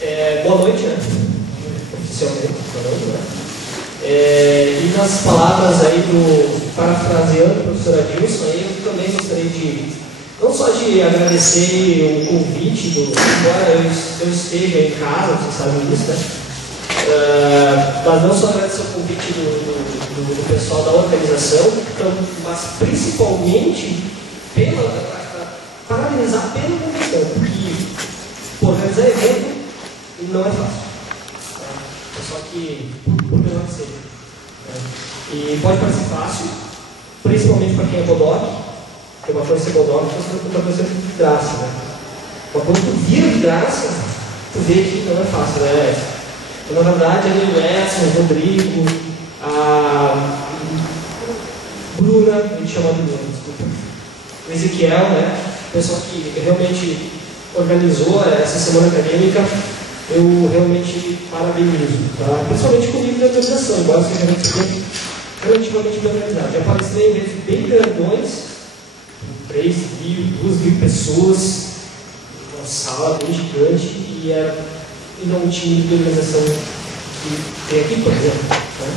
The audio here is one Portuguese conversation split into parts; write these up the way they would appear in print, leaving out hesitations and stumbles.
Boa noite, né? Oficialmente, boa noite, né? E nas palavras aí parafraseando o professor Adilson, aí eu também gostaria de, não só de agradecer o convite, embora eu esteja em casa, vocês sabem disso, né? Mas não só agradecer o convite do pessoal da organização, mas principalmente parabenizar pela convenção, porque organizar evento não é fácil. Só que, por menor que seja. E pode parecer fácil, principalmente para quem é Godoc, porque uma coisa é ser Godoc, outra coisa é de graça, né? Mas quando tu vira de graça, tu vê que não é fácil, né? Então, na verdade, ali o Edson, o Rodrigo, a Bruna, a gente chama de Bruna, desculpa, o Ezequiel, né? O pessoal que realmente organizou essa semana acadêmica, eu realmente parabenizo, tá? Principalmente com o nível de organização, embora seja relativamente bem organizado. Já participei em eventos bem grandões, 3.000, 2.000 pessoas, uma sala bem gigante, e não tinha nível de organização que tem aqui, por exemplo. Né?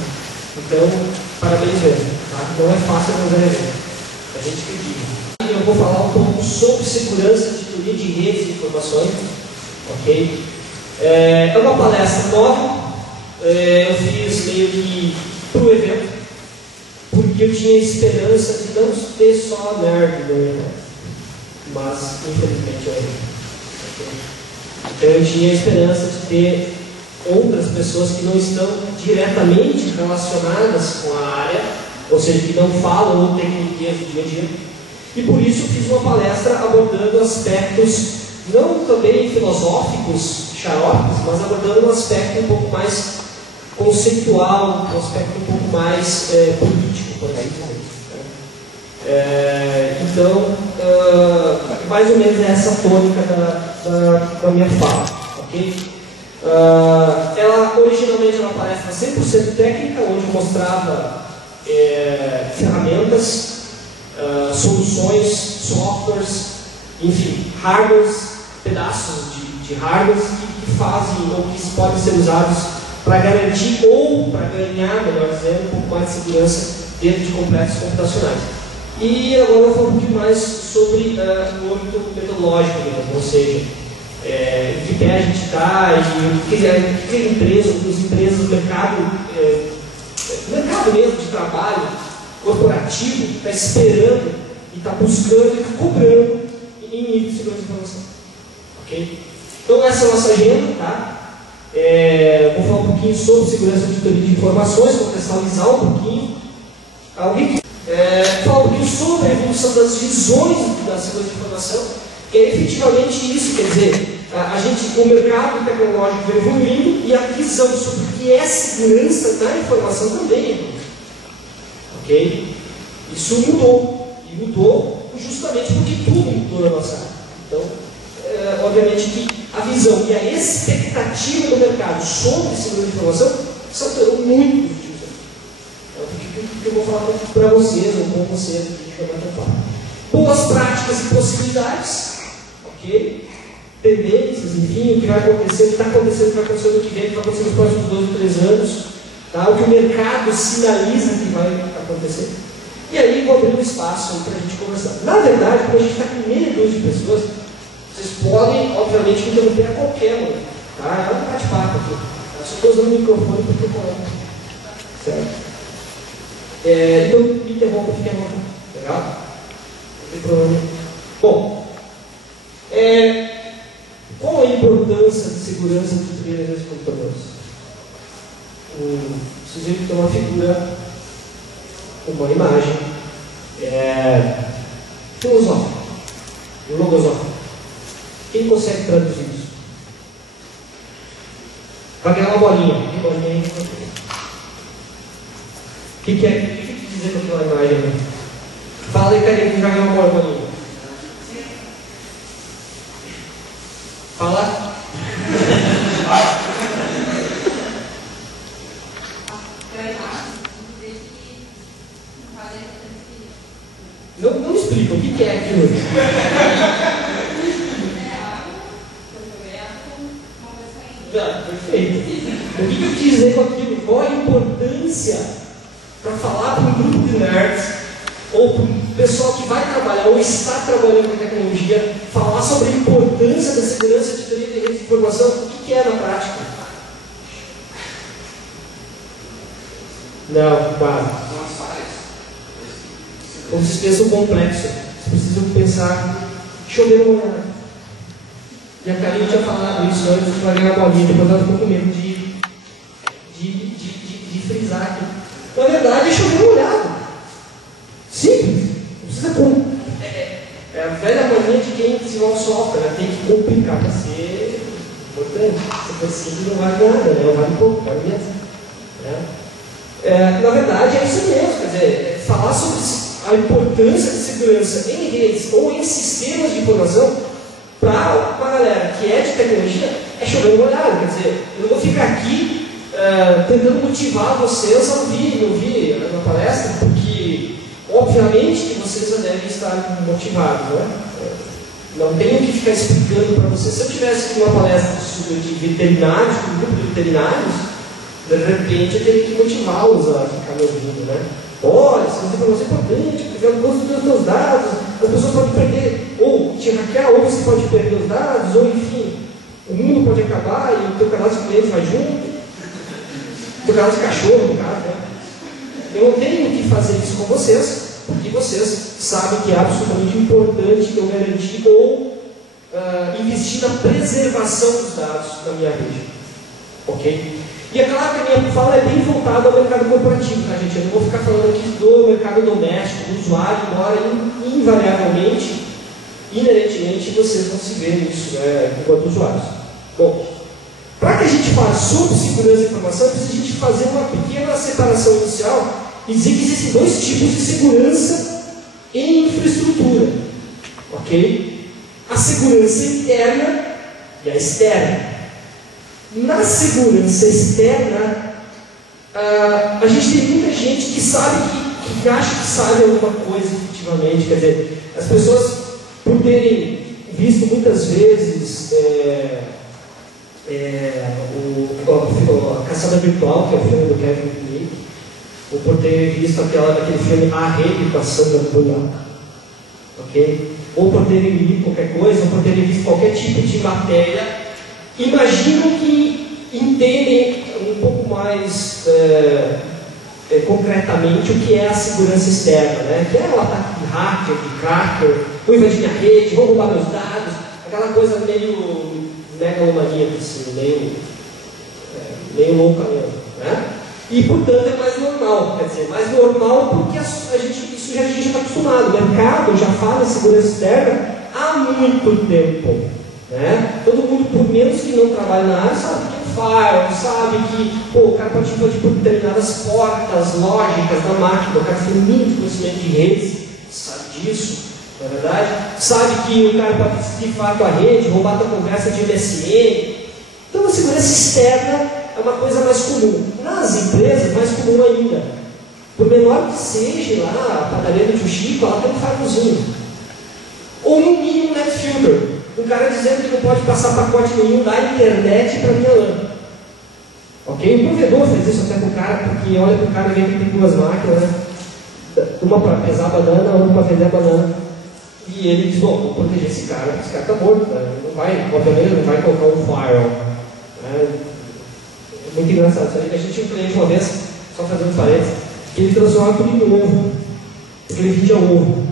Então, parabéns mesmo, tá? Não é fácil organizar evento, a gente acredita. Eu vou falar um pouco sobre segurança de teoria de redes de informações, ok? É uma palestra nova, eu fiz meio que para o evento, porque eu tinha esperança de não ter só nerd no evento, mas infelizmente eu errei. Então eu tinha esperança de ter outras pessoas que não estão diretamente relacionadas com a área, ou seja, que não falam ou tecnologias do dia a dia, e por isso fiz uma palestra abordando aspectos não também filosóficos, xaropes, mas abordando um aspecto um pouco mais conceitual, um aspecto um pouco mais político, por exemplo. Então, mais ou menos é essa a tônica da minha fala, ok? Originalmente ela parece 100% técnica, onde eu mostrava ferramentas, soluções, softwares, enfim, hardwares, pedaços de hardwares que fazem ou que podem ser usados para garantir ou para ganhar, melhor dizendo, um pouco mais de segurança dentro de complexos computacionais. E agora eu vou falar um pouquinho mais sobre o âmbito metodológico mesmo, ou seja, em que pé a gente está e o que a empresa, as empresas, o mercado mesmo de trabalho corporativo está esperando e está buscando e cobrando em nível de segurança de informação. Ok? Então essa é a nossa agenda, tá? Vou falar um pouquinho sobre segurança de teoria de informações, contextualizar um pouquinho. Falar um pouquinho sobre a evolução das visões da segurança de informação, que é efetivamente isso, quer dizer, o mercado tecnológico vai evoluindo e a visão sobre o que é segurança da informação também evolui. Ok? Isso mudou, e mudou justamente porque tudo mudou na nossa área. Então, obviamente que a visão e a expectativa do mercado sobre segurança de informação são muito positivas. O que eu vou falar para vocês, ou com vocês, que a gente vai bater um papo. Boas práticas e possibilidades, ok? Tendências, enfim, o que vai acontecer, o que está acontecendo, o que vai acontecer no que vem, o que vai acontecer nos próximos 2 ou 3 anos, tá? O que o mercado sinaliza que vai acontecer. E aí vou abrir um espaço para a gente conversar. Na verdade, como a gente está com meia dúzia de pessoas, vocês podem, obviamente, interromper a qualquer momento. Tá? É um bate-papo aqui. Eu só estou usando o microfone porque eu coloco. Certo? Então, me interrompa, fique à vontade. Legal? Não tem problema. Bom, qual a importância de segurança de trilhas de computadores? O sujeito tem uma figura, uma imagem filosófica, logosófica. Quem consegue traduzir isso? Vai ganhar uma bolinha. Que bolinha aí? O que quer dizer com aquela imagem? Fala aí, cadê que já ganhou uma bolinha? Fala. Não explica o que é aquilo. Perfeito. O que eu quis dizer com aquilo? Qual a importância para falar para um grupo de nerds, ou para um pessoal que vai trabalhar, ou está trabalhando com tecnologia, falar sobre a importância da segurança de teoria de redes de informação? O que é na prática? Não, quase. Como vocês pensam complexo, vocês precisam pensar, chover uma olhada. E a Karine tinha falado isso antes de largar a bolinha, depois ela ficou com medo de frisar aqui. Na verdade, é chover molhado. Simples. Não precisa com. É a velha mania de quem desenvolve software, né? Tem que complicar para ser importante. Se for simples, não vale nada, né? Não vale pouco, vale menos. Né? Na verdade, é isso mesmo. Quer dizer, falar sobre a importância de segurança em redes ou em sistemas de informação para uma galera que é de tecnologia é chover molhado. Quer dizer, eu não vou ficar aqui tentando motivar vocês a ouvir na palestra, porque obviamente que vocês já devem estar motivados, né? Não tenho que ficar explicando para vocês. Se eu tivesse uma palestra de veterinários, com um grupo de veterinários, de repente eu teria que motivá-los a ficar me ouvindo, né? Olha, isso é uma informação importante, porque eu gosto dos teus dados, as pessoas podem perder, ou te hackear, ou você pode perder os dados, ou enfim, o mundo pode acabar e o teu cadastro de clientes vai junto. Do caso de cachorro, no caso, né? Eu não tenho que fazer isso com vocês, porque vocês sabem que é absolutamente importante eu garantir ou investir na preservação dos dados da minha rede. Ok? E é claro que a minha fala é bem voltada ao mercado corporativo, tá, gente? Eu não vou ficar falando aqui do mercado doméstico, do usuário, embora invariavelmente, inerentemente, vocês vão se ver nisso, né, enquanto usuários. Bom, para que a gente fale sobre segurança da informação, precisa a gente fazer uma pequena separação inicial e dizer que existem dois tipos de segurança em infraestrutura. Ok? A segurança interna e a externa. Na segurança externa, a gente tem muita gente que sabe que acha que sabe alguma coisa efetivamente. Quer dizer, as pessoas, por terem visto muitas vezes a Caçada Virtual, que é o filme do Kevin Smith, ou por ter visto aquele filme A Rede com a Sandra Bullock, ok? Ou por terem lido qualquer coisa, ou por terem visto qualquer tipo de matéria, imaginam que entendem um pouco mais concretamente o que é a segurança externa, né? Que é o ataque de hacker, de cracker, vou invadir minha rede, vou roubar meus dados, aquela coisa meio megalomaníaca, assim, meio louca mesmo, né? E portanto é mais normal, quer dizer, mais normal porque a gente está acostumado. O mercado já fala em segurança externa há muito tempo, né? Todo mundo, por menos que não trabalhe na área, sabe que é firewall, sabe que o cara pode invadir por determinadas portas lógicas da máquina, o cara tem muito conhecimento de redes, sabe disso. Na verdade, sabe que o cara pode esquifar a tua rede, roubar a tua conversa de MSN. Então a segurança externa é uma coisa mais comum. Nas empresas, mais comum ainda. Por menor que seja lá, a padaria do tio Chico, ela tem um firewallzinho. Ou no mínimo um NetFilter. Um cara dizendo que não pode passar pacote nenhum da internet para minha LAN. Ok? O provedor fez isso até com o cara, porque olha para o cara e vê que tem duas máquinas, né? Uma para pesar a banana, outra para vender a banana. E ele diz, bom, vou proteger esse cara está morto, né? Não vai, obviamente não vai colocar um firewall. Né? É muito engraçado isso aí. A gente tinha um cliente uma vez, só fazendo parênteses, que ele transformava tudo em ovo, porque ele vendia ovo.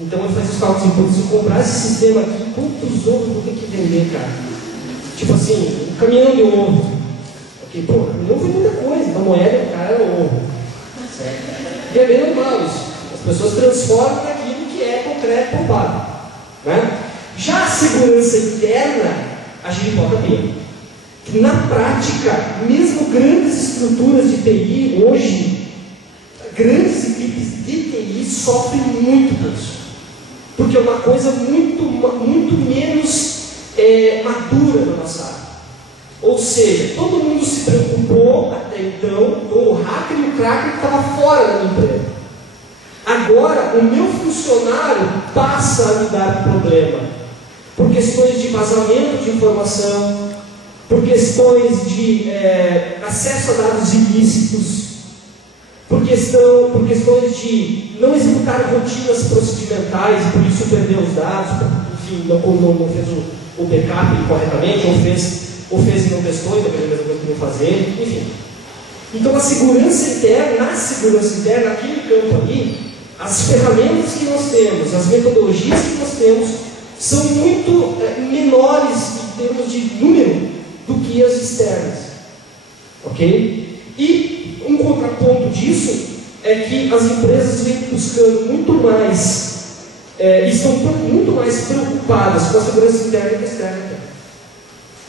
Então ele fazia os cálculos assim, se eu comprar esse sistema aqui, quantos ovos eu vou ter que vender, cara? Tipo assim, um caminhão de ovo. Porque, pô, caminhão foi muita coisa, então a moeda do cara era ovo. Certo? E é bem normal isso. As pessoas transformam naquilo que é concreto e palpável. Né? Já a segurança interna, a gente bota bem. Que na prática, mesmo grandes estruturas de TI, hoje, grandes equipes de TI sofrem muito com isso. Porque é uma coisa muito menos madura na nossa área. Ou seja, todo mundo se preocupou até então com o hacker e o cracker que estava fora da minha empresa. Agora, o meu funcionário passa a me dar problema por questões de vazamento de informação, por questões de acesso a dados ilícitos, por questões de não executar rotinas procedimentais e por isso perdeu os dados, enfim, não fez o backup corretamente, ou fez e não testou, então fez a mesma coisa que não fazer, enfim. Então na segurança interna, naquele campo ali, as ferramentas que nós temos, as metodologias que nós temos, são muito menores em termos de número do que as externas. Ok? E um contraponto disso é que as empresas vêm buscando muito mais, estão muito mais preocupadas com a segurança interna que a externa.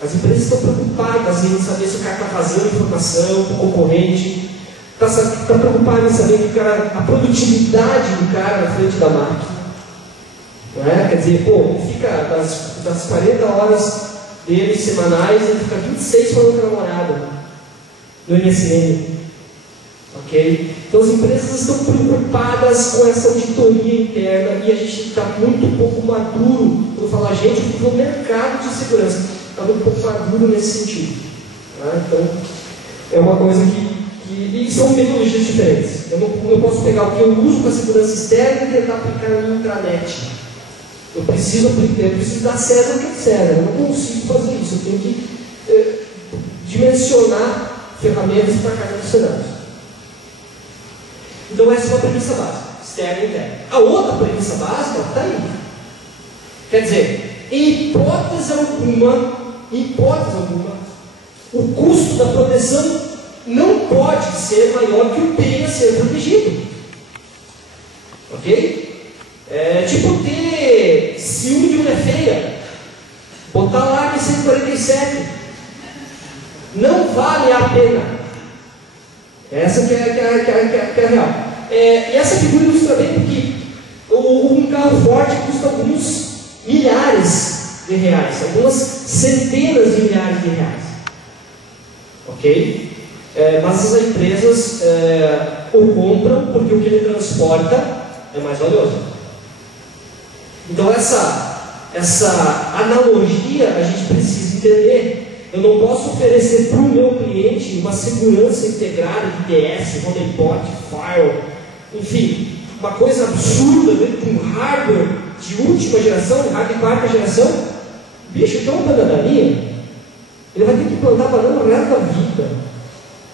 As empresas estão preocupadas em saber se o cara está vazando informação para o concorrente, está preocupado em saber que a produtividade do cara na frente da máquina. Não é? Quer dizer, ele fica das 40 horas dele semanais, ele fica 26 falando com a namorada no MSN. Ok? Então as empresas estão preocupadas com essa auditoria interna e a gente está muito pouco maduro quando falar, gente, o mercado de segurança está muito pouco maduro nesse sentido. Tá? Então é uma coisa e são metodologias diferentes. Eu não posso pegar o que eu uso para segurança externa e tentar aplicar na intranet. Eu preciso dar César o que é César. Eu não consigo fazer isso. Eu tenho que dimensionar ferramentas para cada cenário. Então essa é uma premissa básica, externa e interna. A outra premissa básica está aí. Quer dizer, em hipótese alguma, o custo da proteção não pode ser maior que o bem a ser protegido. Ok? Tipo ter ciúme de mulher feia, botar lá em 147, não vale a pena. Essa que é a real. E essa figura ilustra bem porque um carro forte custa alguns milhares de reais, algumas centenas de milhares de reais. Ok? Mas as empresas o compram porque o que ele transporta é mais valioso. Então essa analogia a gente precisa entender. Eu não posso oferecer para o meu cliente uma segurança integrada de DS, honeypot, firewall, enfim, uma coisa absurda, com hardware de última geração, hardware de quarta geração. Bicho, tem uma bananaria, ele vai ter que plantar banana o resto da vida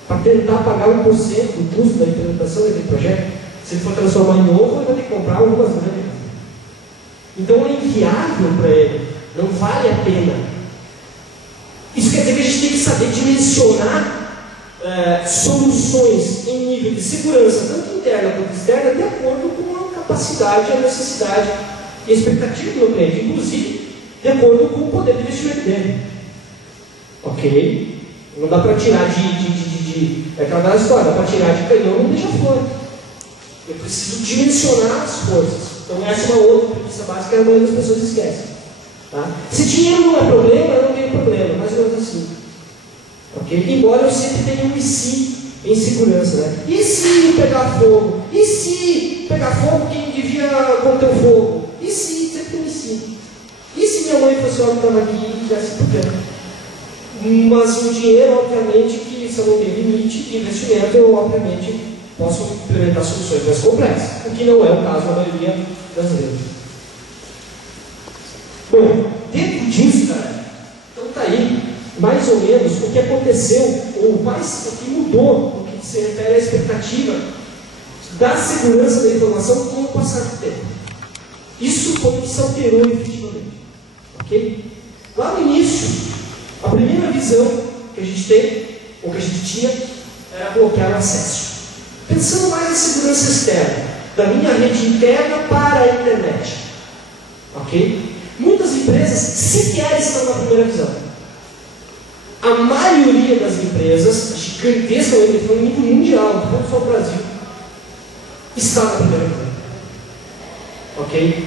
para tentar pagar 1% do custo da implementação daquele projeto. Se ele for transformar em novo, ele vai ter que comprar algumas grandes. Então é inviável para ele, não vale a pena. Isso quer dizer que a gente tem que saber dimensionar soluções em nível de segurança, tanto interna quanto externa, de acordo com a capacidade, a necessidade e a expectativa do meu cliente, inclusive de acordo com o poder de investimento dele. Ok? Não dá para tirar é aquela história, dá para tirar de canhão e não deixa fora. Eu preciso dimensionar as forças. Então essa é uma outra premissa básica que a maioria das pessoas esquece. Tá? Se dinheiro não é problema, eu não tenho problema, mais ou menos assim. Okay? Embora eu sempre tenha um e se em segurança. Né? E se pegar fogo? E se pegar fogo quem devia conter o fogo? E se? Sempre tem um e se. E se minha mãe fosse homem que estava aqui e tivesse por dentro? Mas o dinheiro, obviamente, que se eu não tenho limite de investimento, eu obviamente posso implementar soluções mais complexas, o que não é o caso da maioria das vezes. Bom, dentro disso, cara, então tá aí, mais ou menos, o que aconteceu, ou mais o que mudou, no que se refere à expectativa da segurança da informação com o passar do tempo. Isso foi o que se alterou efetivamente. Ok? Lá no início, a primeira visão que a gente tem, ou que a gente tinha, era bloquear o acesso. Pensando mais em segurança externa, da minha rede interna para a internet. Ok? Muitas empresas sequer estão na primeira visão. A maioria das empresas, gigantescamente, no nível mundial, não só o Brasil, está na primeira visão. Ok?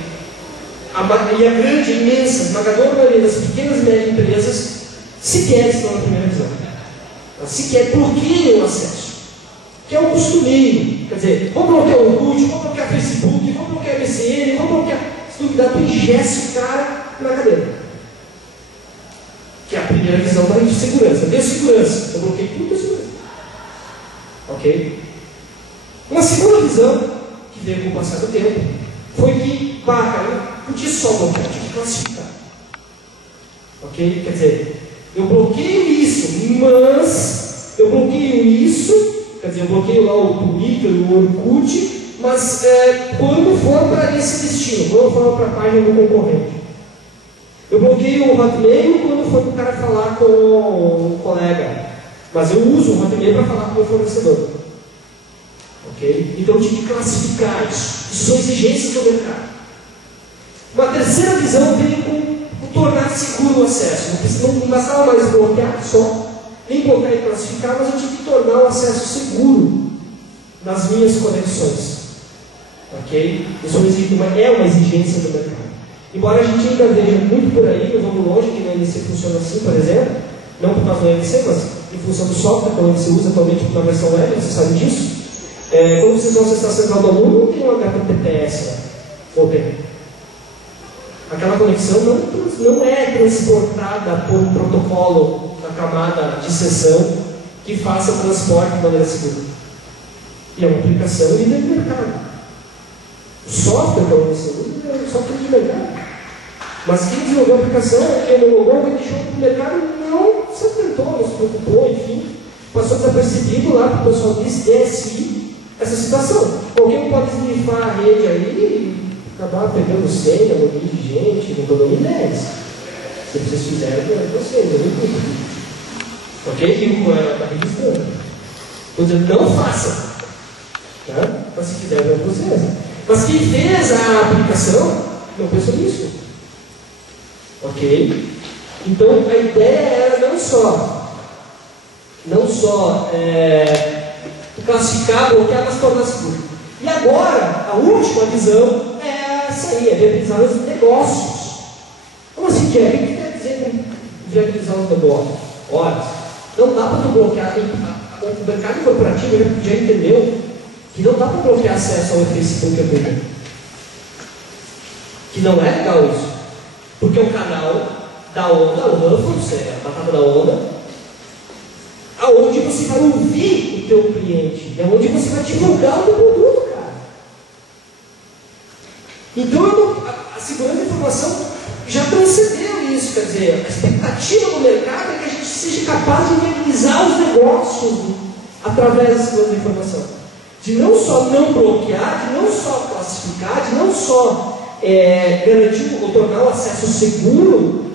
E a grande, imensa, esmagadora maioria das pequenas e médias empresas sequer estão na primeira visão. Elas sequer bloqueiam o acesso. Que é o costumeiro. Quer dizer, vou bloquear o Orkut, vou bloquear o Facebook, vou bloquear o MSN, vou bloquear... Se duvidar, tu ingesse o cara na cadeira. Que é primeira visão da segurança. Deu segurança, eu bloqueei tudo da segurança. Ok? Uma segunda visão, que veio com o passar do tempo, foi que, cara, eu podia só bloquear, eu tinha que classificar. Ok? Quer dizer, eu bloqueio isso, mas eu bloqueio isso, quer dizer, eu bloqueio lá o Twitter, o Orkut, mas quando for para esse destino, quando for para a página do concorrente. Eu bloqueio o Hotmail quando for para o cara falar com um colega, mas eu uso o Hotmail para falar com o meu fornecedor. Ok? Então eu tive que classificar isso. Isso são exigências do mercado. Uma terceira visão veio com tornar seguro o acesso. Não bastava mais bloquear só, nem bloquear e classificar, mas eu tive que tornar o acesso seguro nas minhas conexões. Ok? Isso é uma exigência do mercado. Embora a gente ainda veja muito por aí, não vamos longe, que no NC funciona assim, por exemplo, não por causa do NC, mas em função do software que o NC usa atualmente na versão web, você sabe disso. Quando vocês vão acessar a central do aluno, não tem um HTTPS lá, ou tem. Aquela conexão não é transportada por um protocolo na camada de sessão que faça o transporte de maneira segura. E é uma aplicação líder de mercado. O software que você usa é um software de mercado. Mas quem desenvolveu a aplicação, quem homologou, quem deixou o mercado, não se atentou, não se preocupou, enfim. Passou desapercebido lá para o pessoal DSI essa situação. Alguém pode esnifar a rede aí e acabar pegando senha, login de gente, não dou nem ideias. Se vocês fizerem, é vocês, eu não cuido. Ok? Que está registrando. Estou dizendo, não faça. Tá? Mas se quiser, é vocês. Mas quem fez a aplicação não pensou nisso. Ok? Então a ideia era não só classificar, bloquear, mas tornar seguro. E agora, a última visão é essa aí, é viabilizar os negócios. Como assim, Jerry? O que quer dizer viabilizar os negócios? Ora, não dá para bloquear. O mercado corporativo já entendeu que não dá para bloquear acesso ao Facebook e ao Twitter. Que não é legal isso. Porque é um canal da onda, o Ruffles, a batata da onda, aonde você vai ouvir o teu cliente, é onde você vai divulgar o teu produto, cara. Então, a segurança da informação já transcendeu isso, quer dizer, a expectativa do mercado é que a gente seja capaz de viabilizar os negócios através da segurança da informação. De não só não bloquear, de não só classificar, de não só garantir ou tornar o acesso seguro,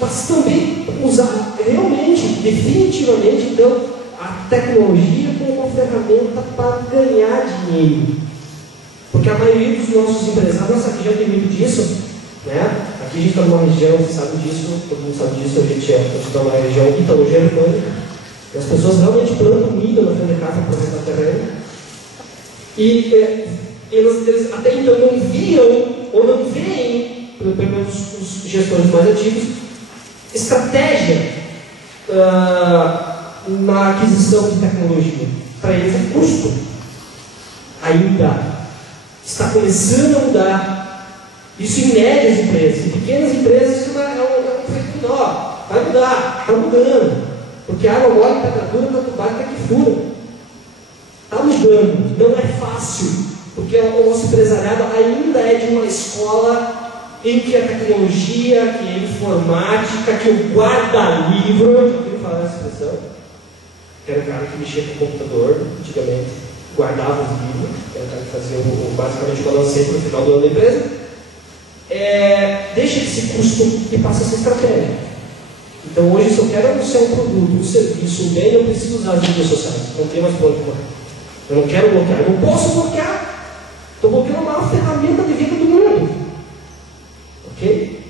mas também usar realmente, definitivamente, então, a tecnologia como uma ferramenta para ganhar dinheiro. Porque a maioria dos nossos empresários, nossa, aqui já tem muito disso, né? Aqui a gente está numa região, você sabe disso, todo mundo sabe disso, a gente está numa região italo-germânica, e as pessoas realmente plantam milho na frente da casa para aproveitar o terreno. E eles até então não viam, ou não veem, pelo menos os gestores mais antigos, estratégia na aquisição de tecnologia. Para eles é custo. Ainda está começando a mudar. Isso em médias empresas. Em pequenas empresas isso é um feito menor. Vai mudar, está mudando. Porque a água mole está dura, está barco, está que fura. Está mudando, não é fácil. Porque o nosso empresariado ainda é de uma escola em que a tecnologia, que a informática, que o guarda-livro, já ouviram falar essa expressão? Que era o cara que mexia com o computador, antigamente, guardava os livros, que era o cara que fazia basicamente o balancete no final do ano da empresa, deixa de ser custo e passa a ser estratégia. Então hoje, se eu quero anunciar um produto, um serviço, um bem, eu preciso usar as mídias sociais, não tem mais plano de correr. Eu não quero bloquear, eu não posso bloquear, estou bloqueando a maior ferramenta de vida do mundo. Ok?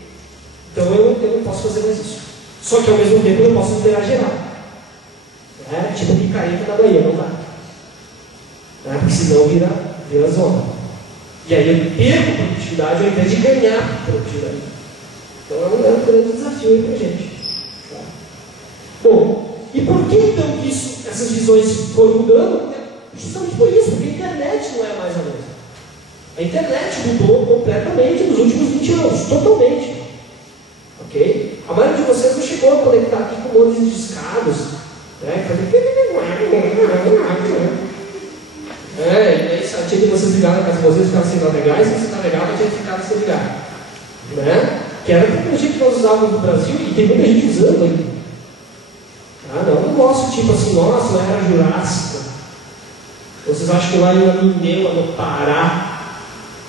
Então eu não posso fazer mais isso. Só que ao mesmo tempo eu não posso liberar geral. Tipo picareta na Bahia, não dá. Porque senão vira zona. E aí eu perco produtividade ao invés de ganhar produtividade. Então é um grande desafio aí para a gente. Tá? Bom, e por que então que essas visões foram mudando? Justamente por isso, porque a internet não é mais a mesma. A internet mudou completamente nos últimos 20 anos, totalmente. Ok? A maioria de vocês não chegou a conectar aqui com um monte de discados, né? E aí tinha que vocês ligaram na casa de vocês, ficavam sem navegar, e se você navegava, tinha que ficar sem ligar. Né? Que era a tecnologia que nós usávamos no Brasil e tem muita gente usando ainda. Não gosto tipo assim, nossa, na era Jurássica. Vocês acham que lá em Ananindeua, no Pará,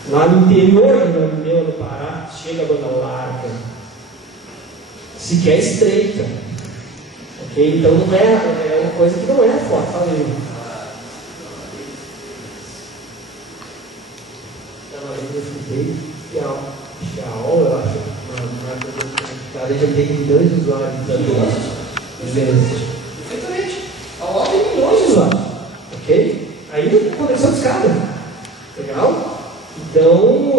lá no interior de Ananindeua, no Pará, chega a banda larga, sequer estreita. Ok? Então não é uma coisa que não é forte. Fala aí. Eu escutei que a aula, eu acho, na já tem milhões de usuários. Perfeitamente. A aula tem milhões de usuários. Ok? Ainda com conexão de escada. Legal? Então,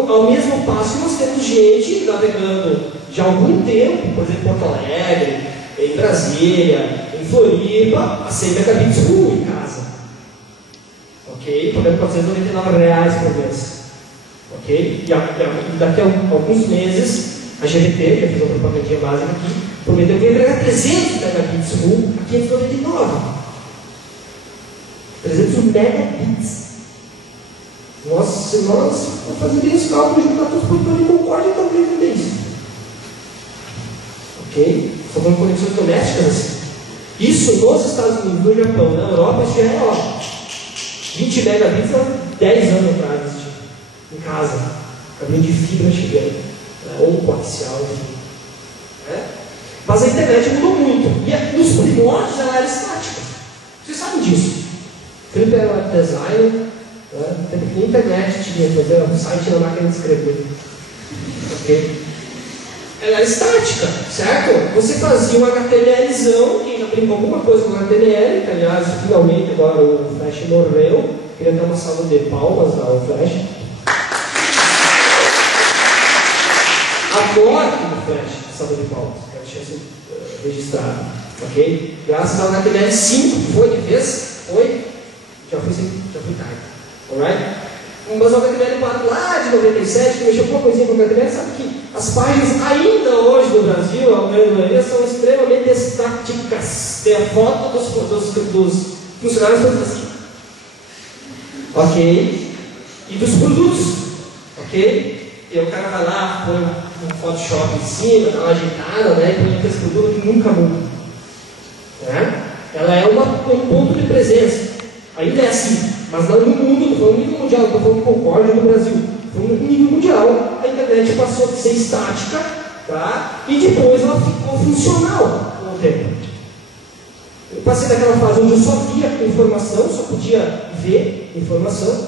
ao mesmo passo, nós temos gente navegando já há algum tempo, por exemplo, em Porto Alegre, em Brasília, em Floripa, a 100 megabits em casa. Ok? Pagando R$499 por mês. Ok? E daqui a alguns meses, a GVT, que eu fiz uma propagandinha básica aqui, prometeu que ia entregar 300 megabits a 599. 300 megabits. Se nós fazermos os cálculos, juntar todos os produtores de Concórdia, talvez não dê isso. Ok? São conexões domésticas assim. Isso nos Estados Unidos, no Japão, na Europa, isso já é 20 megabits há 10 anos atrás. Em casa, caminho de fibra chegando, né? Ou coaxial, né? Mas a internet mudou muito, e nos primórdios ela era estática. Vocês sabem disso? Felipe era web designer, né? Nem internet tinha, fazer um site na máquina de escrever. Ok? Ela era estática, certo? Você fazia um HTMLzão, quem já brincou alguma coisa com HTML, que aliás, finalmente agora o Flash morreu, queria dar uma salva de palmas ao Flash. A morte do Flash, salva de palmas, que tinha sido registrado, ok? Graças ao HTML5, foi de vez? Foi? Já fui tarde, alright? Mas o HTML4 lá de 97, que mexeu com uma coisinha com o HTML, sabe que as páginas ainda hoje no Brasil, ao grande maioria, são extremamente estáticas. Tem a foto dos funcionários todos assim. Ok? E dos produtos, ok? E o cara vai lá, põe um Photoshop em cima, dá uma ajeitada, né? E põe aqueles produtos que nunca mudam. Né? Ela é um ponto de presença. Ainda é assim, mas não no mundo, não foi no nível mundial, não estou falando de Concórdia no Brasil. Foi no nível mundial, a internet passou a ser estática, tá? E depois ela ficou funcional com o tempo. Eu passei daquela fase onde eu só via informação, só podia ver informação,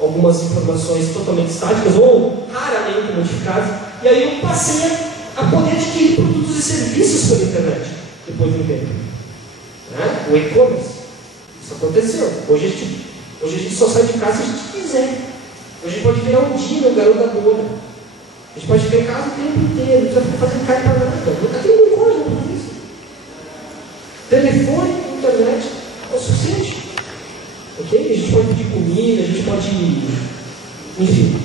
algumas informações totalmente estáticas ou raramente modificadas, e aí eu passei a poder adquirir produtos e serviços pela internet, depois de um tempo. Né? O e-commerce. Isso aconteceu. Hoje a gente só sai de casa se a gente quiser. Hoje a gente pode virar um dia no garoto da bolha. A gente pode ficar em casa o tempo inteiro, não precisa ficar fazendo carne para nada. Nunca tem um coisa para isso. Telefone, internet é o suficiente. Ok? A gente pode pedir comida, a gente pode. Enfim.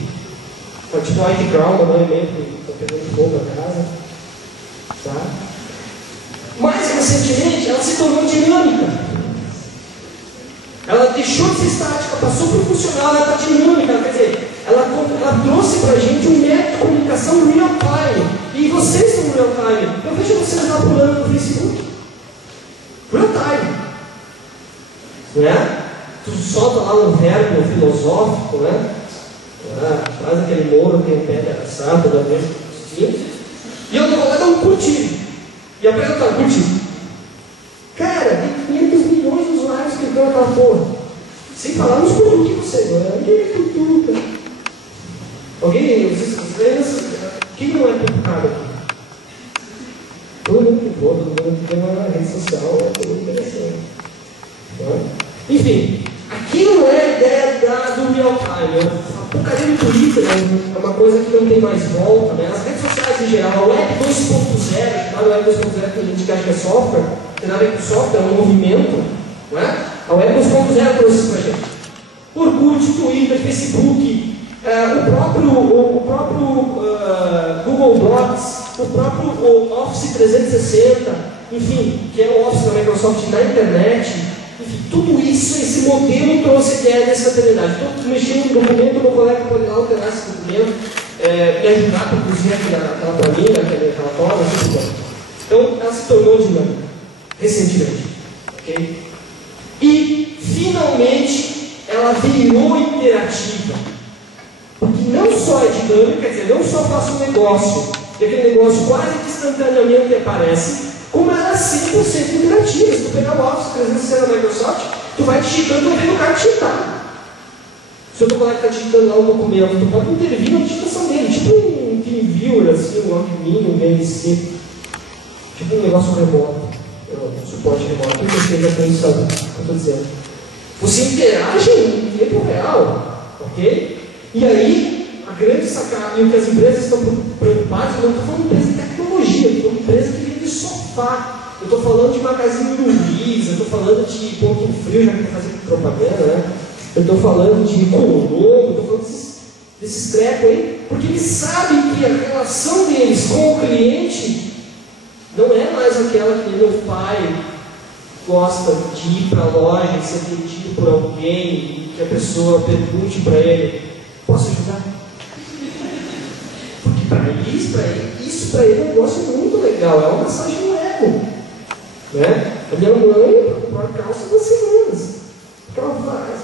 Pode tipo o iCloud, mandar um e-mail que está pegando fogo na casa. Tá? Mais recentemente, ela se tornou dinâmica. Ela deixou de ser estática, passou para o funcional, ela está dinâmica, quer dizer, ela trouxe para a gente um método de comunicação real time. E vocês estão no real time. Eu vejo vocês lá pulando no Facebook. Real time. Né? Tu solta lá um verbo filosófico, né? Faz aquele moro que pega a sata da vez. E eu vou lá dar um curtir. E apresentar, curtir. Cara, tem 500 milhões de usuários que estão naquela porra. Sem falar nos produtos que você ganha. Alguém, quem não é publicado aqui? Todo mundo que for, todo mundo que tem uma rede social, é tudo interessante. Tá? Enfim, aquilo é a ideia do real time. A porcaria do Twitter é uma coisa que não tem mais volta. Né? As redes sociais em geral, a Web 2.0, a Web 2.0 que a gente acha que é software, tem nada a ver com software, é um movimento. Não é? A Web 2.0 trouxe isso pra gente. Orkut, Twitter, Facebook, o próprio Google Docs, o próprio Office 360, enfim, que é o Office da Microsoft na internet, enfim, tudo isso, esse modelo trouxe a ideia da instantânea. Então, mexendo no documento, o meu colega pode lá alterar esse documento, me ajudar a produzir aquela planilha, aquela prova, assim, então, ela se tornou dinâmica, recentemente. Okay? E, finalmente, ela virou interativa. Porque não só é dinâmica, quer dizer, não só faço um negócio, e aquele negócio quase que instantaneamente aparece, como ela é 100% interativa. Se tu pegar o Office 360 da Microsoft, tu vai digitando e vendo o cara digitar. Se o teu colega está digitando lá um documento, tu pode intervir na digitação dele, tipo um TeamViewer, assim, um Acmini, um VLC, tipo um negócio remoto, um suporte remoto, que você já tem isso, sabe o que eu estou dizendo. Você interage em tempo real, ok? E aí, a grande sacada, e o que as empresas estão preocupadas, eu não estou falando de empresa de tecnologia, eu estou falando de empresa que vende sofá, eu estou falando de Magazine Luiza, eu estou falando de Ponto Frio, já que está fazendo propaganda, né? Eu estou falando de Colombo, eu estou falando desses trecos aí, porque eles sabem que a relação deles com o cliente não é mais aquela que meu pai gosta de ir para a loja e ser atendido por alguém e que a pessoa pergunte para ele: posso ajudar? Porque isso para ele é um negócio muito legal, é uma massagem no ego. Né? A minha mãe comprou a calça das semanas. Ela faz.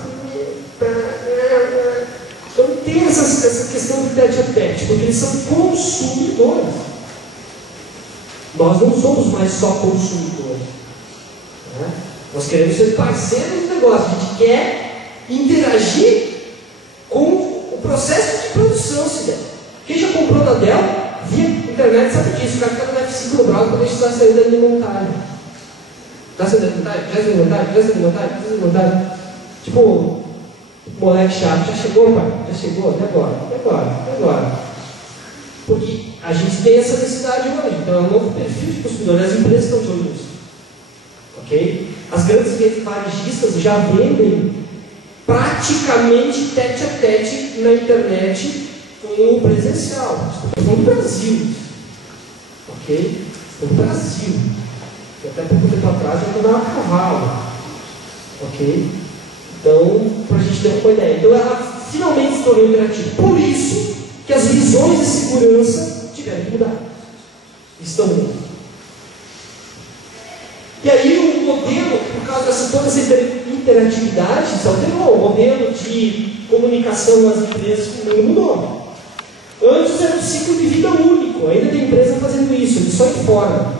Então tem essa questão do tete-a-tete, porque eles são consumidores. Nós não somos mais só consumidores. Né? Nós queremos ser parceiros do negócio. A gente quer interagir com o processo de produção, se der. Quem já comprou na Dell, via internet, sabe disso. O cara fica no F5 no browser para deixar a saída de montagem. Dá saída de montagem? Já de montagem? Já de montagem? Já de montagem? Tipo, moleque chato, já chegou, pai? Já chegou? Até agora. Porque a gente tem essa necessidade hoje. Então é um novo perfil de consumidor. As empresas estão de olho nisso. Ok? As grandes redes varejistas já vendem praticamente tete-a-tete na internet com o presencial. Estamos no Brasil. Ok? Estamos no Brasil. Até pouco tempo atrás eu andava a cavalo. Ok? Então, para a gente ter uma ideia. Então ela finalmente se tornou interativa. Por isso que as visões de segurança tiveram que mudar. Estão mudando. E aí o modelo, por causa dessa toda essa interatividade, se alterou. O modelo de comunicação nas empresas mudou. Antes era um ciclo de vida único. Ainda tem empresa fazendo isso, ele só informa.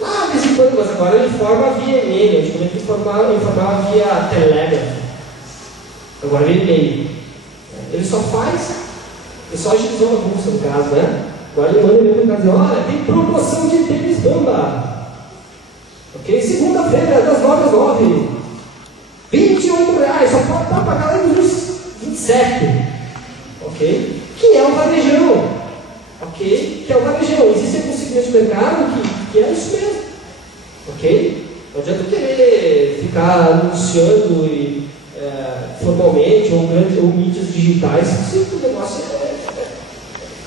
Lá, de vez em quando, mas agora ele informa via e-mail. Antigamente ele informava via Telegram. Agora via e-mail. Ele só faz, ele só agilizou a bolsa no caso, né? Agora ele manda e-mail para o cara dizer: olha, tem promoção de tênis Bamba. Ok? Segunda-feira, das 9 às 9. R$28, só pode pagar lá em 27. Ok? Que é o varejão. Ok? Que é o varejão. Existem alguns segmentos do mercado que é isso mesmo. Ok? Não adianta querer ficar anunciando formalmente ou mídias digitais, se o negócio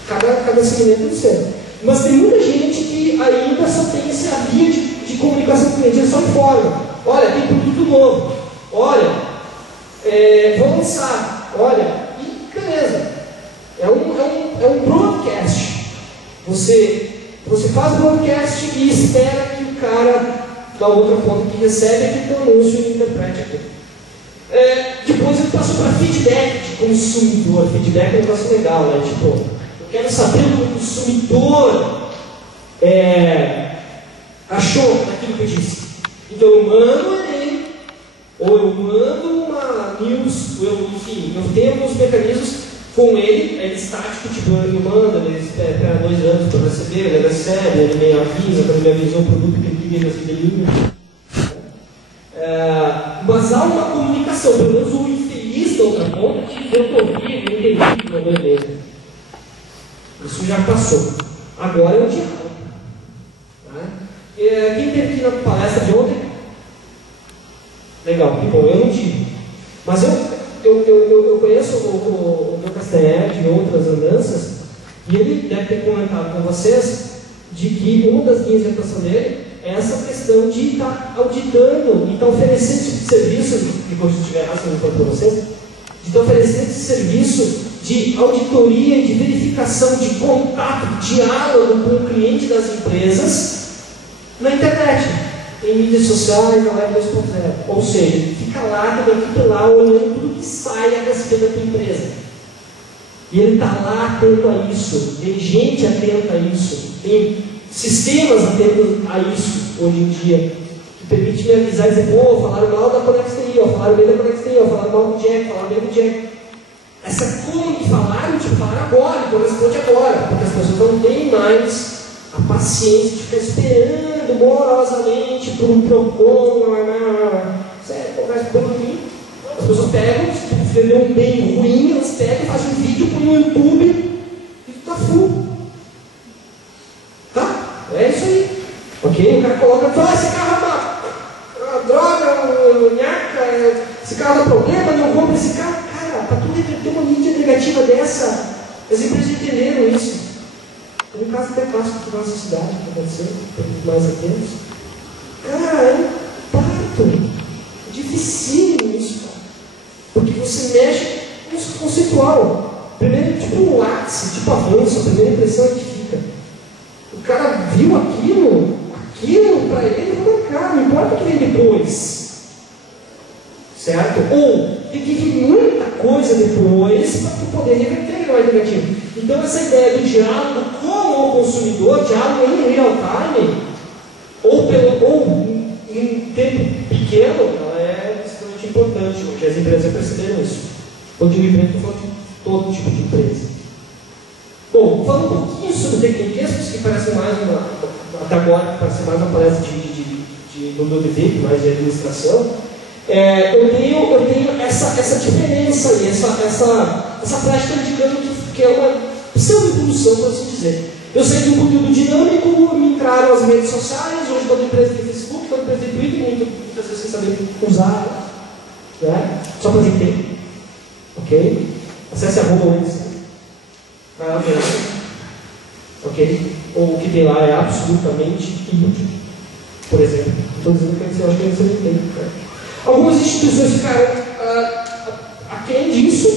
cada segmento do céu. Mas tem muita gente que ainda só tem essa via de comunicação com o cliente, ele só informa: olha, tem produto novo, olha, vou lançar, olha, e beleza. É um broadcast. Você faz broadcast e espera que o cara da outra ponta que recebe aquele anúncio e interprete aquilo. Depois ele passou para feedback de consumidor. Feedback é um negócio legal, né? Tipo, eu quero saber o que o consumidor achou daquilo que eu disse. Então eu mando um e-mail, ou eu mando uma news, enfim, eu tenho alguns mecanismos com ele estático, tipo, ele manda, ele espera 2 anos para receber, ele recebe, ele me avisa, quando ele me avisou o produto que ele queria receber. Mas há uma comunicação, pelo menos o infeliz da outra ponta, que eu ouvi, eu entendi que não é mesmo. Isso já passou. Agora é o diálogo. Quem teve aqui na palestra de ontem? Legal, que bom, eu não tive. Mas eu conheço o meu Castanheira e outras andanças, e ele deve ter comentado com vocês de que uma das linhas de atuação dele é essa questão de estar auditando e estar oferecendo esse tipo de serviço, de se estiver errado, não para vocês, de estar oferecendo esse serviço de auditoria, de verificação, de contato, diálogo com o cliente das empresas na internet, em mídias sociais, na web 2.0. Ou seja, fica lá, tem uma equipe lá, olhando tudo que sai a respeito da tua empresa. E ele está lá atento a isso, tem gente atenta a isso, tem sistemas atentos a isso hoje em dia, que permite me avisar e dizer, pô, falaram mal da Conexteria, falaram bem da Conexteria, falaram mal do Jack, falaram bem do Jack. Essa como que falaram, tipo, falaram agora, então responde agora, porque as pessoas não têm mais a paciência de ficar esperando morosamente por um PROCON, sério, conversa por mim. As pessoas pegam, se tu escrever um bem ruim, elas pegam, fazem um vídeo, põem no YouTube e tu tá full. Tá? É isso aí. Ok? O cara coloca, fala, esse carro é uma droga, nhaca, esse carro dá problema, não compra esse carro. Cara, para tu ter uma mídia negativa dessa, as empresas entenderam isso. Tem um caso até clássico da nossa cidade que aconteceu, estamos mais atentos. Cara, é um parto. É dificílimo isso, cara. Porque você mexe com isso conceitual. Primeiro, tipo um ápice, tipo avanço, a primeira impressão é que fica. O cara viu aquilo para ele não marcar, não importa o que vem depois. Certo? Ou tem que vir muita coisa depois para tu poder reverter o mais negativo. Então essa ideia do diálogo com o consumidor, diálogo em real time, ou em tempo pequeno, ela é extremamente importante, porque as empresas já perceberam isso. Quando digo empresa, estou falando de todo tipo de empresa. Bom, falando um pouquinho sobre tecniquezas, que parece mais até agora, parece mais uma palestra do WDV, mais de administração. Eu tenho essa diferença aí, essa prática de campo que é uma pseudo-evolução, por assim dizer. Eu saí de um conteúdo dinâmico, me entraram as redes sociais, hoje toda empresa tem Facebook, toda empresa tem Twitter, muitas vezes sem saber usar, né? Só para ter. Ok? Acesse @eles. Vai lá ver. Ok? O que tem lá é absolutamente inútil. Por exemplo, estou dizendo que eu acho que você não tem. Algumas instituições ficaram aquém disso,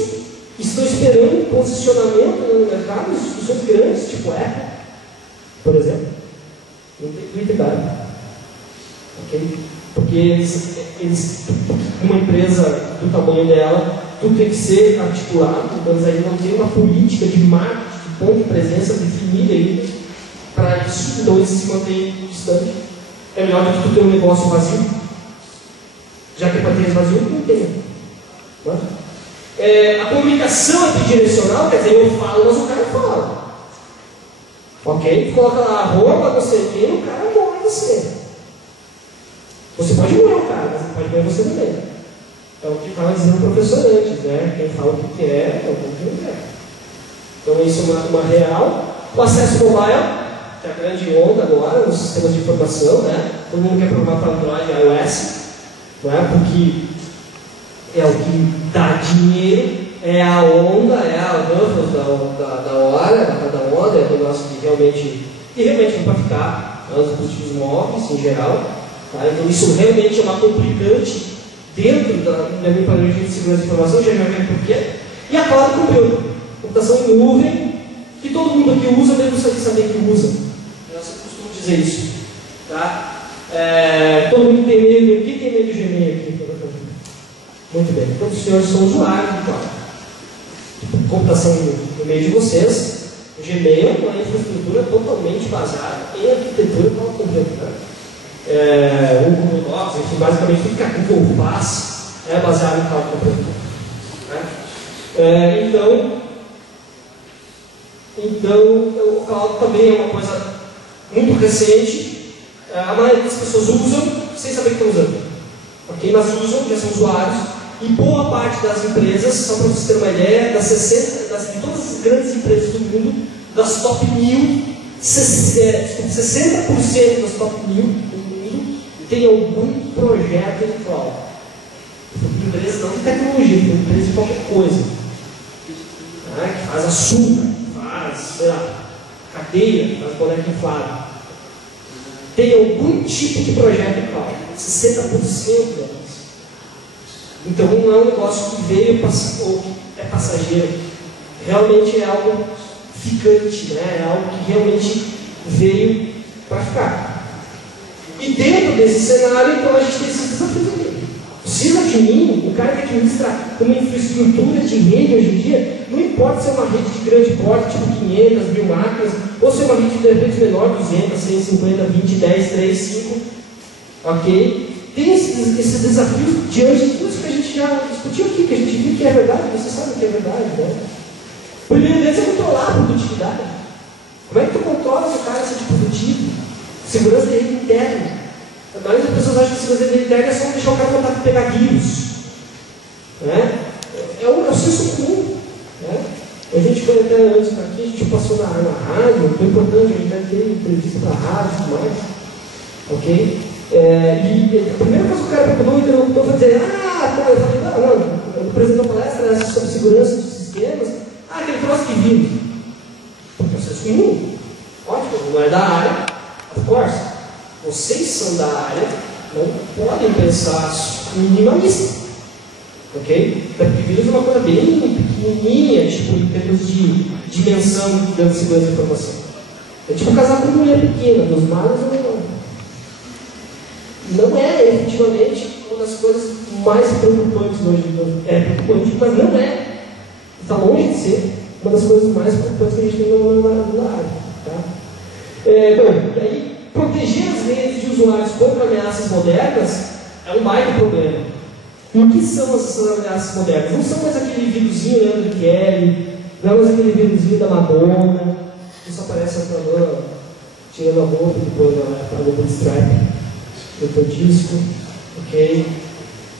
estão esperando posicionamento no mercado, instituições grandes, tipo Apple, por exemplo, não tem Twitter, cara. Okay? Porque uma empresa do tamanho dela, tudo tem que ser articulado, então eles ainda não têm uma política de marketing, de ponto de presença definida ainda para isso, então eles se mantêm distantes. É melhor do que tu ter um negócio vazio. Já que é para ter vazio, não tem. A comunicação é bidirecional, quer dizer, eu falo, mas o cara fala. Ok? Tu coloca lá arroba, não sei quem, o cara morre você. Você pode morrer o cara, mas ele pode morrer você também. É o que estava dizendo o professor antes, né? Quem fala o que quer, é o que não quer. Então isso é uma real. O acesso mobile, que é a grande onda agora, nos sistemas de informação, né? Todo mundo quer programar para Android e iOS. Não é? Porque é o que dá dinheiro, é a onda, é a avanço da hora, da onda, é o negócio que realmente não para ficar, os dispositivos móveis em geral. Tá? Então isso realmente é uma complicante dentro da minha planejamento de segurança de informação, já vem por quê. E a cloud computing, computação em nuvem, que todo mundo aqui usa, mesmo sem saber que usa. Eu costumo dizer isso. Tá? Todo mundo tem medo. Quem tem medo de Gmail aqui? Muito bem. Todos os senhores são usuários do cloud. Computação no meio de vocês. O Gmail é uma infraestrutura totalmente baseada em arquitetura cloud computing. O Google Docs, enfim, basicamente tudo que a Google faz é baseado em cloud computing. Então, o cloud também é uma coisa muito recente. A maioria das pessoas usam sem saber que estão usando. Ok? Mas usam, já são usuários. E boa parte das empresas, só para vocês terem uma ideia, de todas as grandes empresas do mundo, das top 1000, 60% das top 1000 do mundo tem algum projeto de cloud. empresas não de tecnologia, para empresas de qualquer coisa. Né? Que faz açúcar, faz, sei lá, cadeia, faz boneca inflada. Tem algum tipo de projeto cloud, 60% delas. Então não é um negócio que veio ou que é passageiro. Realmente é algo ficante, né? É algo que realmente veio para ficar. E dentro desse cenário, então, a gente tem esses desafios aqui. Precisa de mim, o cara que administra uma infraestrutura de rede hoje em dia, não importa se é uma rede de grande porte, tipo 500, 1000 máquinas, ou se é uma rede de repente menor, 200, 150, 20, 10, 3, 5, ok? Tem esses desafios diante de tudo que a gente já discutiu aqui, que a gente viu que é verdade, você sabe que é verdade, né? O primeiro deles é controlar a produtividade. Como é que tu controla se o cara seja produtivo? Segurança de rede interna. A maioria das pessoas acham que segurança de rede interna é só deixar o cara voltar para pegar vírus. Né? É o senso comum. Né? A gente foi até antes aqui, a gente passou na rádio, foi importante, a gente vai ter entrevista para a rádio e tudo mais. Ok? E a primeira coisa que o cara procurou, o interlocutor foi dizer: tá, eu falei, não, apresentou palestra sobre segurança de sistemas. Aquele troço que vimos. Porque vocês comum. Ótimo, não é da área. Of course. Vocês são da área, não podem pensar minimalista. Ok? Porque vírus é uma coisa bem pequenininha, tipo, em termos de dimensão da segurança da informação. É tipo casar com uma mulher pequena, dos malos ou não. Não é efetivamente uma das coisas mais preocupantes hoje. É preocupante, mas não é. Está longe de ser uma das coisas mais preocupantes que a gente tem na área. Tá? Bom, e aí, proteger as redes de usuários contra ameaças modernas é um baita problema. E o que são essas ameaças modernas? Não são mais aquele vírusinho Leandro Kelly, não é mais aquele vírusinho da Madonna, que só aparece a Madonna tirando a roupa e depois a roupa de strap do teu disco. Ok?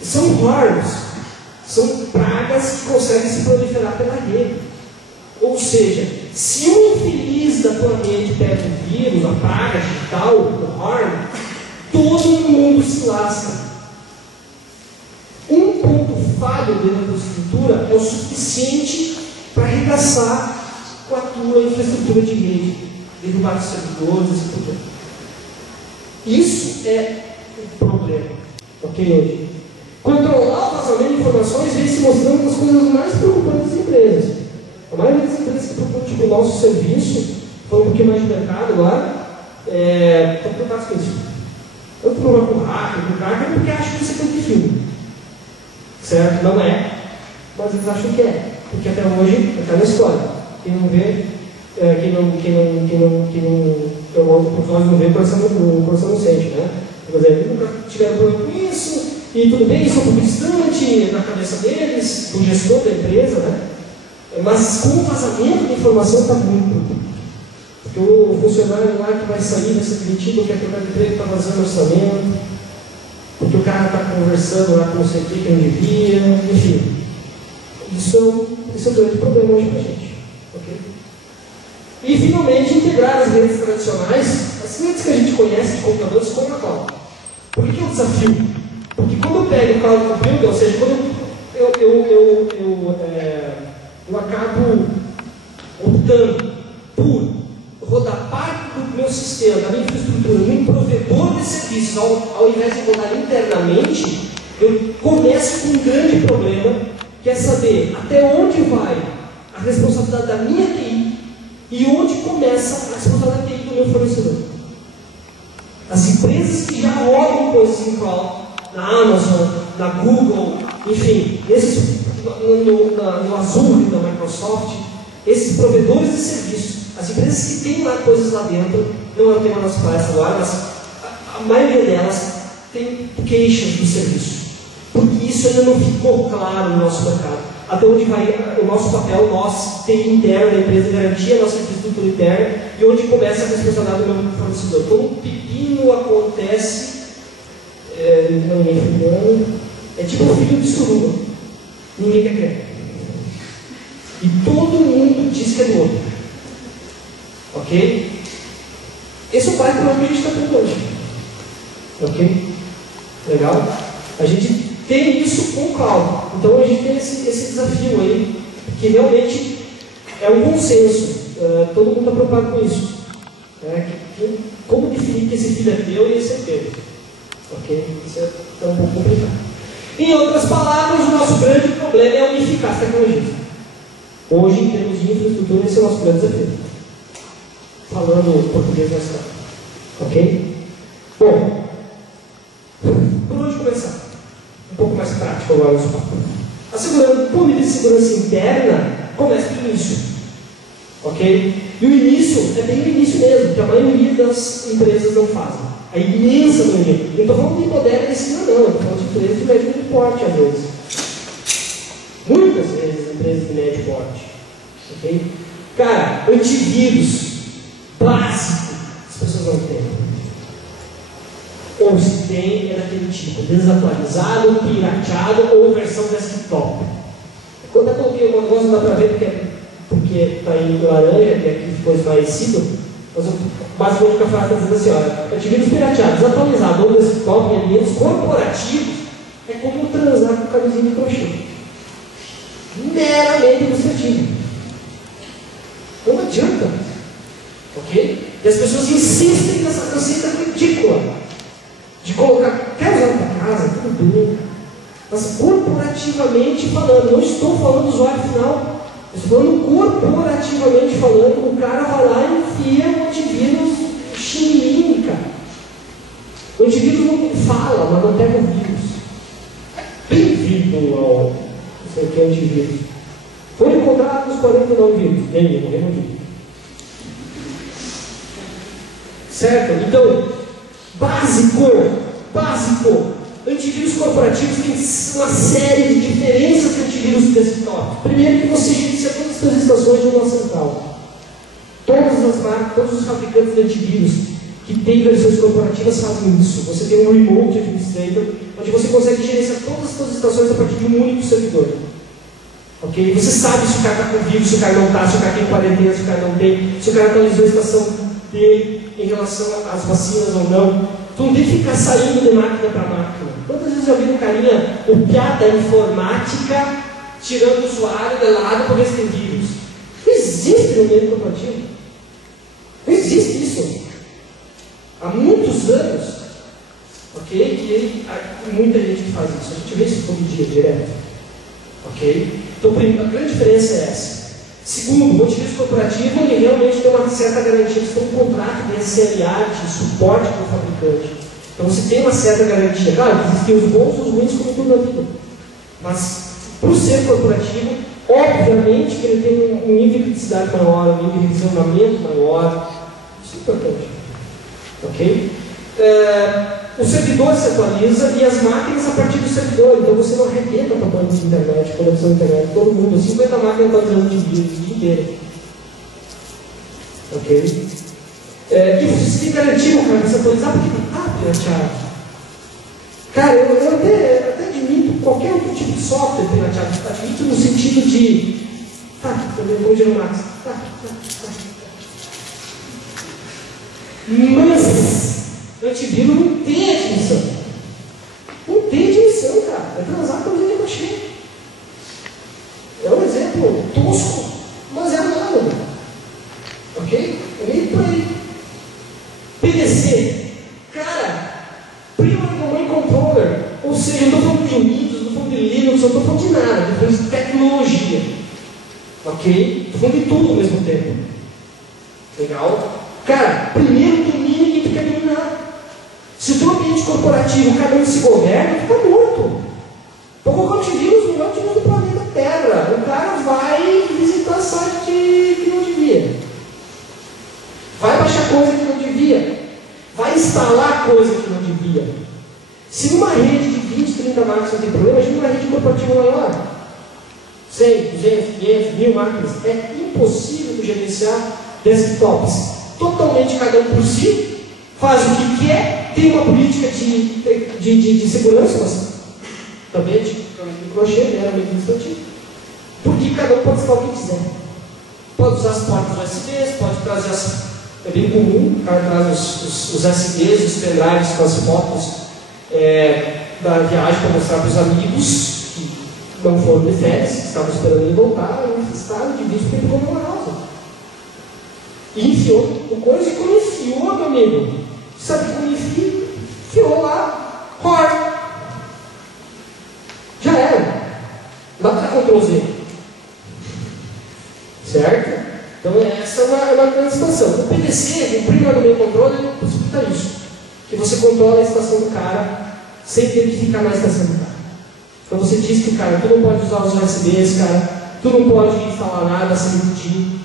São harms. São pragas que conseguem se proliferar pela rede. Ou seja, se um infeliz da tua rede pega o vírus, a praga digital, o harm, todo mundo se lasca. Um ponto falho dentro da estrutura é o suficiente para arregaçar com a tua infraestrutura de rede, derrubar os servidores, esse problema. Isso é o problema, ok, hoje? Controlar o vazamento de informações vem se mostrando uma das coisas mais preocupantes das empresas. A maioria das empresas que procuram tipo, o nosso serviço, falando um pouquinho mais de mercado agora, estão preocupados com isso. Tanto com o hacker, porque acham que isso é coisa de filme. Certo? Não é. Mas eles acham que é. Porque até hoje, está na história. Quem não vê, os olhos não vê, o coração não sente, né? Por exemplo, nunca tiveram problema com isso. E tudo bem, isso é um pouco distante na cabeça deles, do gestor da empresa, né? Mas com o vazamento de informação está muito. Porque o funcionário lá que vai sair dessa demitido, quer trocar de emprego, está vazando orçamento. Porque o cara está conversando lá com não sei o que não devia, enfim. Isso é um grande problema hoje para a gente. Okay? E finalmente integrar as redes tradicionais, as redes que a gente conhece de computadores, com a cloud. Por que é um desafio? Porque quando eu pego o cloud computing, ou seja, quando eu acabo optando por rodar parte do meu sistema, da minha infraestrutura, num provedor de serviços, ao invés de rodar internamente, eu começo com um grande problema, que é saber até onde vai a responsabilidade da minha TI e onde começa a responsabilidade da TI do meu fornecedor. As empresas que já rodam coisas em cloud, na Amazon, na Google, enfim, no Azure da Microsoft, esses provedores de serviços, as empresas que têm lá coisas lá dentro, não é o tema da nossa palestra agora, mas a maioria delas tem queixas do serviço, porque isso ainda não ficou claro no nosso mercado. Até onde vai o nosso papel, nós, TI interno da empresa, garantir a nossa infraestrutura interna, e onde começa a responsabilidade do meu fornecedor. Quando um pepino acontece, é tipo um filho de suruba. Ninguém quer crer. E todo mundo diz que é do outro. Ok? Esse é o bairro que a gente está tendo hoje. Ok? Legal? A gente ter isso com o cloud. Então a gente tem esse desafio aí, que realmente é um consenso. Todo mundo está preocupado com isso. Como definir que esse filho é teu e esse é teu? Ok? Isso é um pouco complicado. Em outras palavras, o nosso grande problema é unificar as tecnologias. Hoje, em termos de infraestrutura, esse é o nosso grande desafio. Falando português mais claro. Ok? Bom, por onde começar? Um pouco mais prático agora o nosso papo. O plano de segurança interna começa do início. Ok? E o início é bem o início mesmo, que a maioria das empresas não fazem. A imensa maioria. Não estou falando de poder decisão, não. Estou falando de empresas de médio porte, às vezes. Muitas vezes, empresas de médio porte. Ok? Cara, antivírus básico, as pessoas não têm. Ou se tem, é daquele tipo, desatualizado, pirateado ou versão desktop. Quando eu coloquei uma negócio, não dá para ver porque está em laranja, que aqui ficou esclarecido, mas basicamente o que a frase está dizendo assim, olha, antivírus pirateado, desatualizado ou desktop em ambientes corporativos é como transar com camisinha de crochê. Meramente ilustrativo. Não adianta. Ok? E as pessoas insistem nessa receita ridícula de colocar, quer usar na tua casa, tudo bem, mas corporativamente falando, não estou falando do usuário final, estou falando corporativamente falando, o cara vai lá e enfia um antivírus chininho, cara. O antivírus não fala, mas não pega o vírus. Bem-vindo ao não sei o que é antivírus. Foi encontrado nos 49 vírus, nenhum, removido. Certo? Então, básico. Antivírus corporativos tem uma série de diferenças de antivírus desktop. Primeiro que você gerencia todas as suas estações de uma central. Todas as marcas, todos os fabricantes de antivírus que têm versões corporativas fazem isso. Você tem um remote administrator, onde você consegue gerenciar todas as suas estações a partir de um único servidor. Ok? Você sabe se o cara está com vírus, se o cara não está, se o cara tem quarentena, se o cara não tem, se o cara atualizou a estação dele em relação às vacinas ou não. Tu não tem que ficar saindo de máquina para máquina. Quantas vezes eu vi um carinha, o piá da informática, tirando o usuário de lado para ver se tem vírus? Não existe no meio corporativo. Não existe isso. Há muitos anos, ok? Que muita gente que faz isso. A gente vê isso todo dia, direto. Ok? Então a grande diferença é essa. Segundo, o antivírus corporativo ele realmente tem uma certa garantia, você tem um contrato de SLA, de suporte para o fabricante. Então você tem uma certa garantia. Claro, existem os bons e os ruins como tudo na vida. Mas, para o ser corporativo, obviamente que ele tem um nível de criticidade maior, um nível de revisionamento maior. Isso é importante. Ok? O servidor se atualiza e as máquinas a partir do servidor. Então você não arrebenta para a de internet, conexão de internet, todo mundo, 50 máquinas atualizando de vírus o dia inteiro. Ok? E você tem que garantir o cara que se atualizar porque não está pirateado. Cara, eu até admito qualquer outro tipo de software pirateado. Admito no sentido de. Como dizer o Max. Mas antivírus não tem admissão. Não tem admissão, cara. É transar com a linha de crochê. É um exemplo tosco, mas é nada. Ok? É meio por aí. PDC. Cara, Prima Domain Controller. Ou seja, eu não estou falando de Windows, não estou falando de Linux, eu estou falando de nada. Estou falando de tecnologia. Ok? Estou falando de tudo ao mesmo tempo. Legal? Cara, primeiro domínio que tu quer dominar. Se o teu ambiente corporativo cada um se governa, tu está morto. Então, qualquer antivírus, o melhor antivírus do planeta Terra. O cara vai visitar site que não devia. Vai baixar coisa que não devia. Vai instalar coisa que não devia. Se numa rede de 20, 30 máquinas não tem problema, imagina uma rede corporativa maior. 100, 200, 500, 1000 máquinas. É impossível de gerenciar desktops. Totalmente cada um por si, faz o que quer, tem uma política de segurança, mas também de crochê, meramente administrativo. Porque cada um pode fazer o que quiser. Pode usar as portas USB, pode trazer as. É bem comum, o cara traz os SDs, os pendrives com as fotos da viagem para mostrar para os amigos que não foram de férias, que estavam esperando ele voltar, um estado de vídeo que ele ficou numa house. E enfiou o coisa, e quando enfiou, meu amigo, sabe como enfiou lá, corta. Já era. Dá para Ctrl Z. Certo? Então essa é uma grande situação. O PDC, o primeiro meio controle, ele possibilita isso. Que você controla a estação do cara sem ter que ficar na estação do cara. Então você diz que, cara, tu não pode usar os USBs, cara, tu não pode instalar nada sem pedir,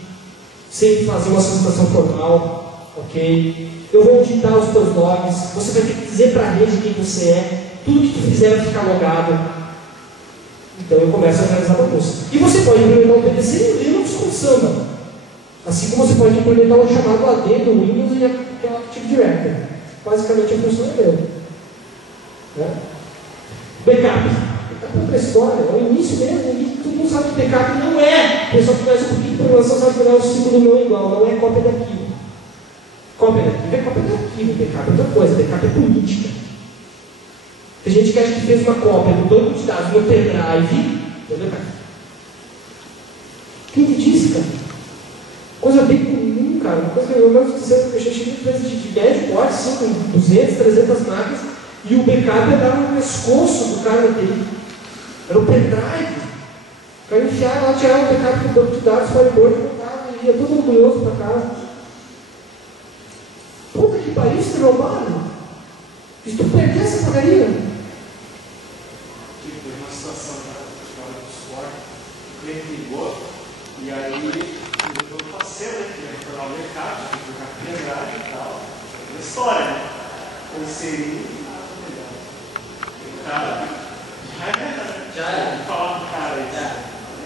sem fazer uma solicitação formal, ok? Eu vou auditar os teus logs, você vai ter que dizer para a rede quem você é, tudo que tu fizer vai ficar logado. Então eu começo a realizar a bagunça. E você pode implementar o PDC em Linux com Samba. Assim como você pode implementar o chamado AD do Windows e aquela Active Directory. Basicamente a função é mesmo. Né? Backup. Backup é outra história, é o início mesmo. E todo mundo sabe que backup não é. O pessoal que conhece um pouquinho de programação sabe que não é o ciclo do não igual, não é cópia daquilo. Cópia daquilo é cópia daquilo. Backup é outra coisa, backup é política. Tem gente que acha que fez uma cópia do banco de dados no pendrive, entendeu? Quem te disse, cara? Coisa bem comum, cara. Uma coisa que eu já cheguei a empresa de médio porte, assim, com 200, 300 máquinas, e o backup era no pescoço do cara dele. Era o pendrive. O cara enfiava lá, tirava o backup do banco de dados, Firebird, voltava e ia todo orgulhoso para casa. Puta que pariu, isso é roubado. E tu perder essa porcaria? Foi uma situação do suporte, o cliente ligou, e aí eu passei, né, que ia tornar o mercado, que ia ficar pendrive e tal. Aquela história, né? Inseri, o cara, já era. Falar pro cara aí,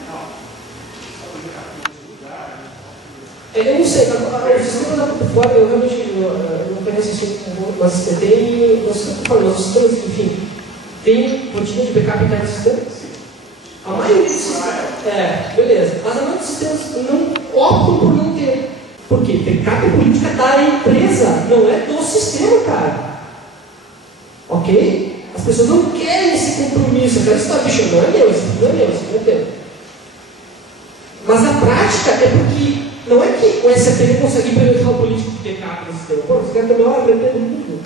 não, só o mercado em outro lugar, né? Eu não sei, o sistema da Porto Fora, eu realmente não conheço assim, mas tem, nós estamos falando, os sistemas, enfim, tem rotina de backup interno do sistema? A maioria dos sistemas, beleza, mas a maioria dos sistemas não optam por não ter. Por quê? Backup é política da empresa, não é do sistema, cara. Ok? As pessoas não querem esse compromisso, aquela história, bicho, não é meu, isso não é meu, isso não é meu. Mas a prática é porque não é que o SAP consegue implementar o político de backup no sistema. Pô, os caras têm a maior abertura do mundo.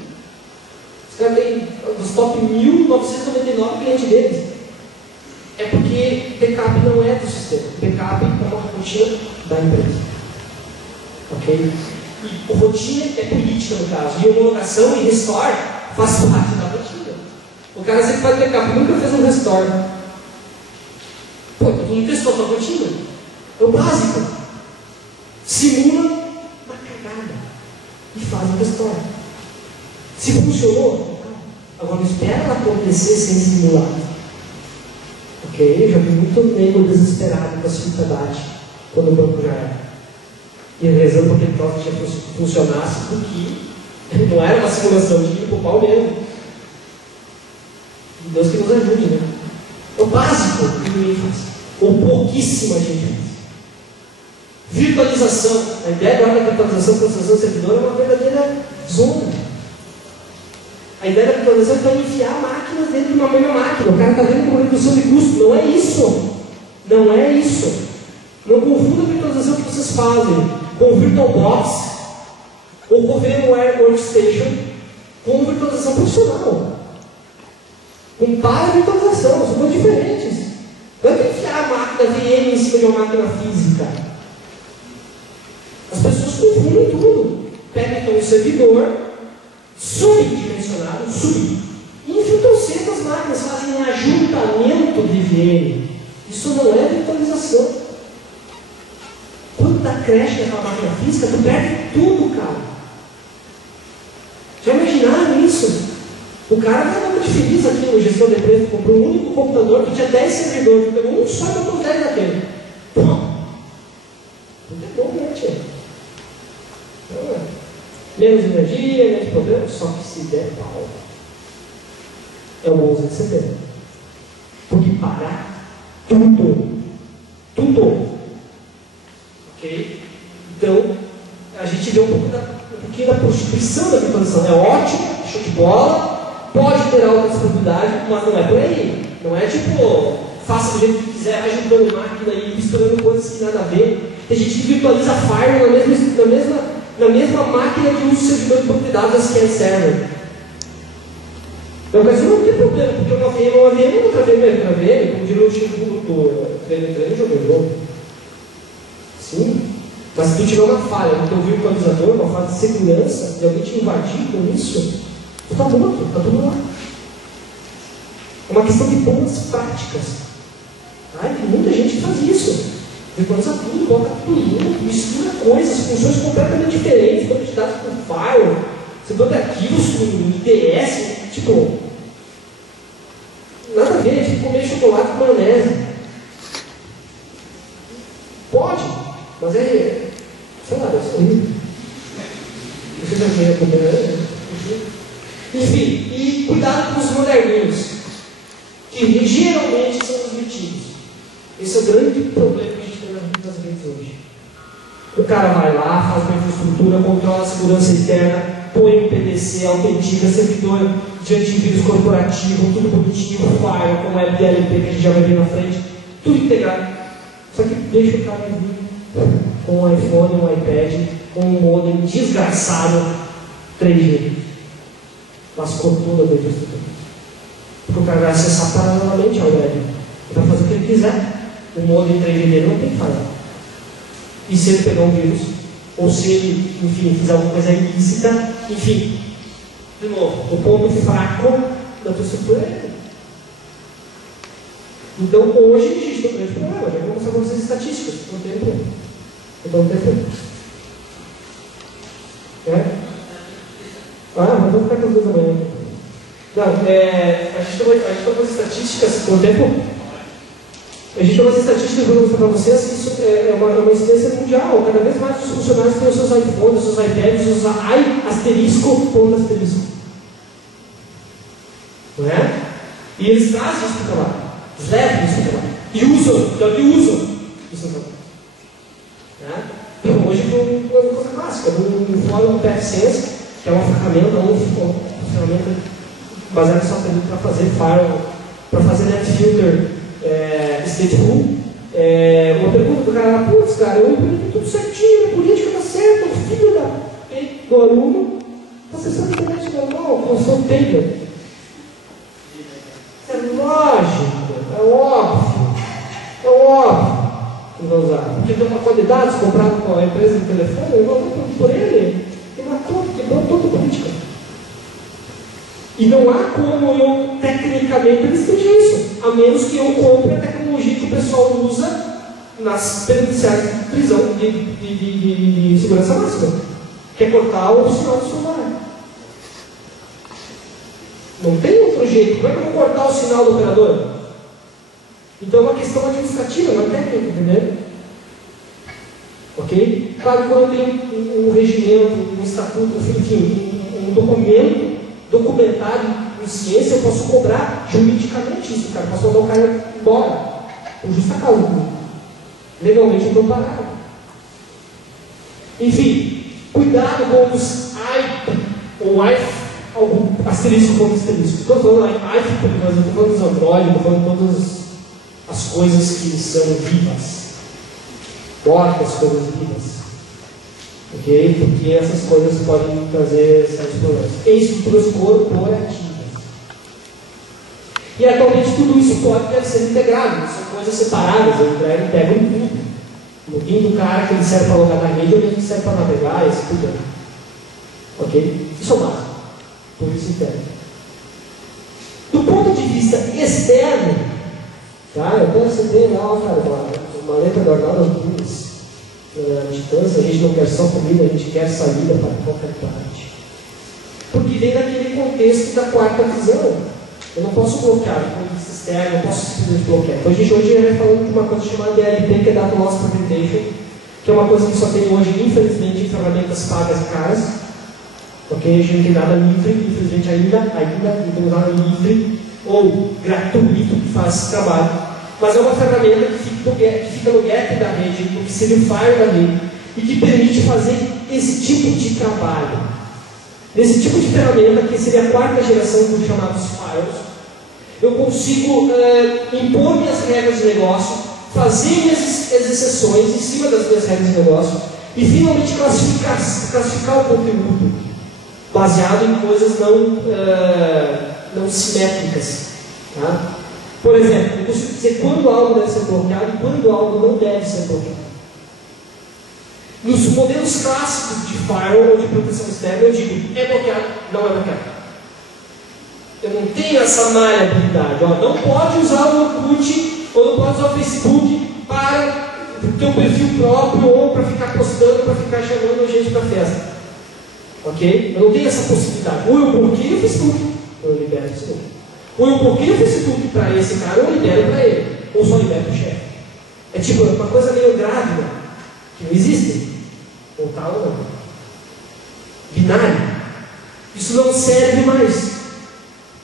Os caras têm dos top 1.999 clientes deles. É porque backup não é do sistema. Backup é uma rotina da empresa. Ok? E rotina é política no caso. E homologação e restore faz parte da rotina. O cara sempre faz backup, nunca fez um restore. Pô, tu não testou a tua rotina? É o básico. Simula uma cagada e faz o restore. Se funcionou, agora espera ela acontecer sem simular. Ok? Eu já vi muito nego desesperado com a dificuldade quando o banco já era. E rezando porque o troço funcionasse, porque não era uma simulação, tinha que ir pro pau mesmo. E Deus que nos ajude, né? É o básico que ninguém faz. Ou pouquíssima gente faz. Virtualização. A ideia agora da virtualização, processação do servidor é uma verdadeira zona. A ideia da virtualização é para enfiar máquinas dentro de uma mesma máquina. O cara está vendo como redução de custo. Não é isso. Não é isso. Não confunda a virtualização que vocês fazem com VirtualBox ou com VMware Workstation com virtualização profissional. Com para-virtualização. São coisas diferentes. Não é que enfiar a máquina VM em cima de uma máquina física. As pessoas confundem tudo. Pegam então o servidor, subdimensionado, e infiltram sempre as máquinas, fazem um ajuntamento de VM. Isso não é virtualização. Quando dá crash naquela máquina física, tu perde tudo, cara. Já imaginaram isso? O cara vai dar muito feliz aqui no gestor de empresa, comprou um único computador que tinha 10 servidores, pegou um só e botou 10 daquele. Pô! Não é bom, né, tia? Não é. Menos energia, menos problema, só que se der pau. É o 11 de setembro. Porque para tudo. Tudo. Ok? Então, a gente vê um pouquinho da prostituição da virtualização. É ótimo, show de bola, pode ter alta disponibilidade. qualidade, mas não é por aí. Não é tipo, faça do jeito que quiser, vai juntando máquina e misturando coisas que nada a ver. Tem gente que virtualiza firewall na mesma máquina que usa o servidor de banco de dados que é server. Então, mas não tem problema, porque uma VM é uma VM, outra VM é outra VM, como diria o Chico do treino jogou jogo. Sim. Mas se tu tiver uma falha no teu virtualizador, uma falha de segurança, e alguém te invadir com isso, tu está morto, está tudo lá. É uma questão de boas práticas. Tá? E tem muita gente que faz isso. Virtualiza tudo, coloca tudo junto, mistura coisas, funções completamente diferentes, banco de dados com file, setor de arquivos com IDS, tipo, nada a ver, tipo comer chocolate com maionese. Pode, mas é, sei lá, deve ser horrível. Você já queria comer, enfim, e cuidado com os moderninhos, que geralmente são os metidos. Esse é o grande problema que a gente tem nas redes hoje. O cara vai lá, faz uma infraestrutura, controla a segurança interna, põe um PDC, autentica, servidor de antivírus corporativo, tudo bonitinho, firewall, com web DLP que a gente já vai ver na frente, tudo integrado. Só que deixa o cara vir com um iPhone, um iPad, com um modem desgraçado 3G. Lascou toda a infraestrutura. Porque o cara vai acessar paralelamente ao web. Ele vai fazer o que ele quiser. O modem 3G dele não tem falha. E se ele pegar um vírus, ou se ele, enfim, fizer alguma coisa ilícita, enfim, de novo, o ponto fraco da tua estrutura é ele. Então, hoje, a gente tem um grande problema. Já vou mostrar para vocês estatísticas. Não tem tempo. Então, não tem tempo. Mas vamos ficar com as 2 da manhã. Não, a gente tem umas estatísticas com o tempo. A gente tem umas estatísticas que eu vou mostrar para vocês que isso é uma incidência mundial. Cada vez mais os funcionários têm os seus iPhones, os seus iPads, os asterisco, ponto asterisco. Não é? E eles trazem isso para lá. Eles levam isso para lá. E usam, já que usam isso para lá. Então, hoje foi uma coisa clássica. No fórum do PFSense, que é uma ferramenta baseada em satélite para fazer firewall, para fazer NetFilter stateful. Uma pergunta do cara, putz, cara, eu implementei tudo certinho, a política está certa, o filho do aluno está acessando a internet normal, com o seu Taylor. É lógico, é óbvio que vai usar. Porque tem uma pacote de dados comprado com a empresa de telefone, eu vou por ele, ele matou, quebrou toda a política. E não há como eu, tecnicamente, restringir isso, a menos que eu compre a tecnologia que o pessoal usa nas penitenciárias de prisão de segurança máxima, que é cortar o sinal do celular. Não tem outro jeito. Como é que eu vou cortar o sinal do operador? Então é uma questão administrativa, não é técnica, entendeu? Ok? Claro que quando eu tenho um regimento, um estatuto, enfim, um documento documentado em ciência, eu posso cobrar juridicamente isso, cara. Eu posso mandar o cara embora, por justa causa. Legalmente eu estou parado. Enfim, cuidado com os IP ou algum asterisco com asterisco. Estou falando IP, mas eu estou falando dos Android, estou falando de todas as coisas que são vivas. Mortas coisas vivas. Ok? Porque essas coisas podem trazer certos problemas. Tem estruturas corporativas. E atualmente tudo isso deve ser integrado. São coisas separadas. Eu integro tudo. O login do cara que ele serve para logar na rede, ou ele serve para navegar, esse tudo. Ok? Isso é o básico. Tudo isso interno. Do ponto de vista externo, tá? Eu posso ter lá, cara, uma letra guardada Antunes. A gente não quer só comida, a gente quer saída para qualquer parte. Porque vem daquele contexto da quarta visão. Eu não posso bloquear do ponto de vista externo, eu não posso simplesmente bloquear. Então a gente hoje vai falando de uma coisa chamada DLP, que é Data Loss Prevention, que é uma coisa que só tem hoje, infelizmente, em ferramentas pagas e caras. Ok? A gente não tem nada livre, infelizmente ainda não tem nada livre ou gratuito que faz esse trabalho. Mas é uma ferramenta que fica no gap da rede, no que seria o firewall da rede, e que permite fazer esse tipo de trabalho. Nesse tipo de ferramenta, que seria a quarta geração dos chamados firewalls, eu consigo impor minhas regras de negócio, fazer minhas exceções em cima das minhas regras de negócio e finalmente classificar o conteúdo baseado em coisas não simétricas. Tá? Por exemplo, eu consigo dizer quando algo deve ser bloqueado e quando algo não deve ser bloqueado. Nos modelos clássicos de firewall ou de proteção externa, eu digo, é bloqueado, não é bloqueado. Eu não tenho essa maleabilidade. Não pode usar o Orkut ou não pode usar o Facebook para ter um perfil próprio ou para ficar postando, para ficar chamando gente para festa. Ok? Eu não tenho essa possibilidade. Ou eu bloqueio o Facebook, ou eu libero o Facebook. Ou eu bloqueio o Facebook para esse cara, ou eu libero para ele. Ou só libero para o chefe. É tipo uma coisa meio grávida, que não existe. Ou tal ou não. Binário. Isso não serve mais.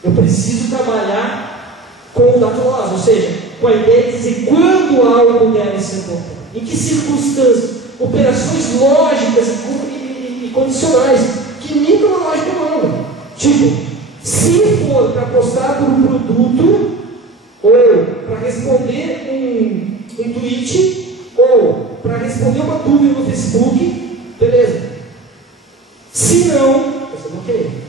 Eu preciso trabalhar com o data loss, ou seja, com a ideia de dizer quando algo deve ser bloqueado, em que circunstâncias, operações lógicas e condicionais, que imitam a lógica humana. Tipo, se for para postar por um produto, ou para responder um tweet, ou para responder uma dúvida no Facebook, beleza. Se não, você bloqueia.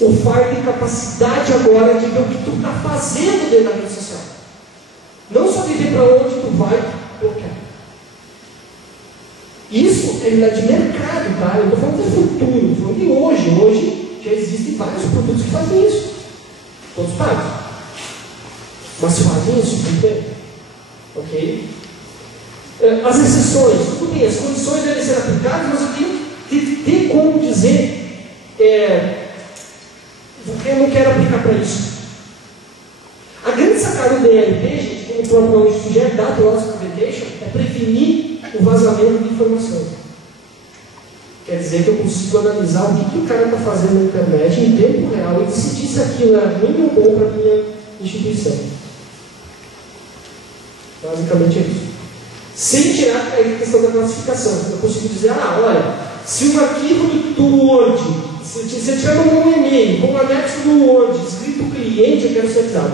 O FAR tem capacidade agora de ver o que tu está fazendo dentro da rede social. Não só de ver para onde tu vai bloquear. Isso é realidade de mercado, tá? Eu estou falando de futuro, estou falando de hoje. Hoje já existem vários produtos que fazem isso. Todos pagos. Mas fazem isso, tudo bem. Ok? As exceções, tudo bem, as condições devem ser aplicadas, mas eu tenho que ter como dizer. Eu não quero aplicar para isso. A grande sacada do DLP, gente, como o próprio nome sugere, Data Loss Prevention, é prevenir o vazamento de informação. Quer dizer que eu consigo analisar o que o cara está fazendo na internet em tempo real e decidir se aquilo é ruim ou bom para a minha instituição. Basicamente é isso. Sem tirar a questão da classificação. Eu consigo dizer, olha, se um arquivo do Word, se eu tiver um e-mail com um anexo do Word escrito cliente, eu quero ser avisado.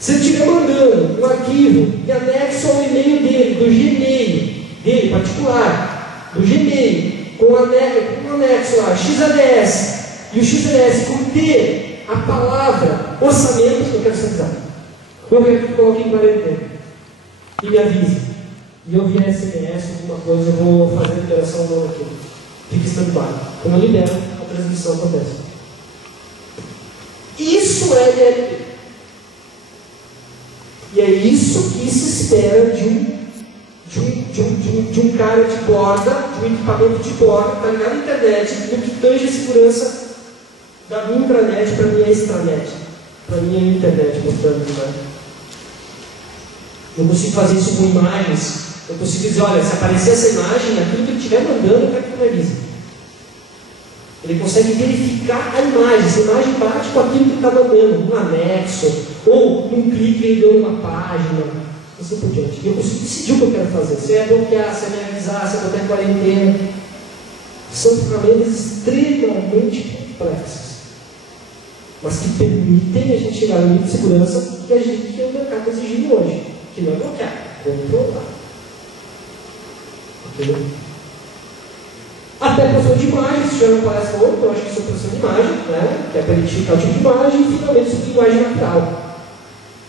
Se eu estiver mandando um arquivo de anexo ao e-mail dele, do Gmail, dele particular, do Gmail, com um anexo lá, XADS, e o XADS conter a palavra orçamento, eu quero ser avisado. Eu coloquei em quarentena e me avise. E eu vi SMS, alguma coisa, eu vou fazer a liberação não aqui. Fica stand-by. Quando eu libero, a transmissão acontece. Isso é DLP. E é isso que se espera de um cara de borda, de um equipamento de borda, que está ligado na internet, no que tange a segurança da minha intranet para a minha extranet, para a minha internet, portanto. Eu consigo fazer isso com imagens. Eu consigo dizer, olha, se aparecer essa imagem, aquilo que ele estiver mandando, eu quero que ele avise. Ele consegue verificar a imagem. Essa imagem bate com aquilo que ele está mandando, um anexo, ou um clique que ele deu numa página, assim por diante. E eu consigo decidir o que eu quero fazer. Se é bloquear, se é me avisar, se é botar em quarentena. São ferramentas extremamente complexas, mas que permitem a gente chegar no nível de segurança que o mercado está exigindo hoje, que não é bloquear, é controlar. Ok? Até professor de imagem, isso já não parece outro, eu acho que isso é professor de imagem, né? Que é para identificar o tipo de imagem, e finalmente sobre imagem natural.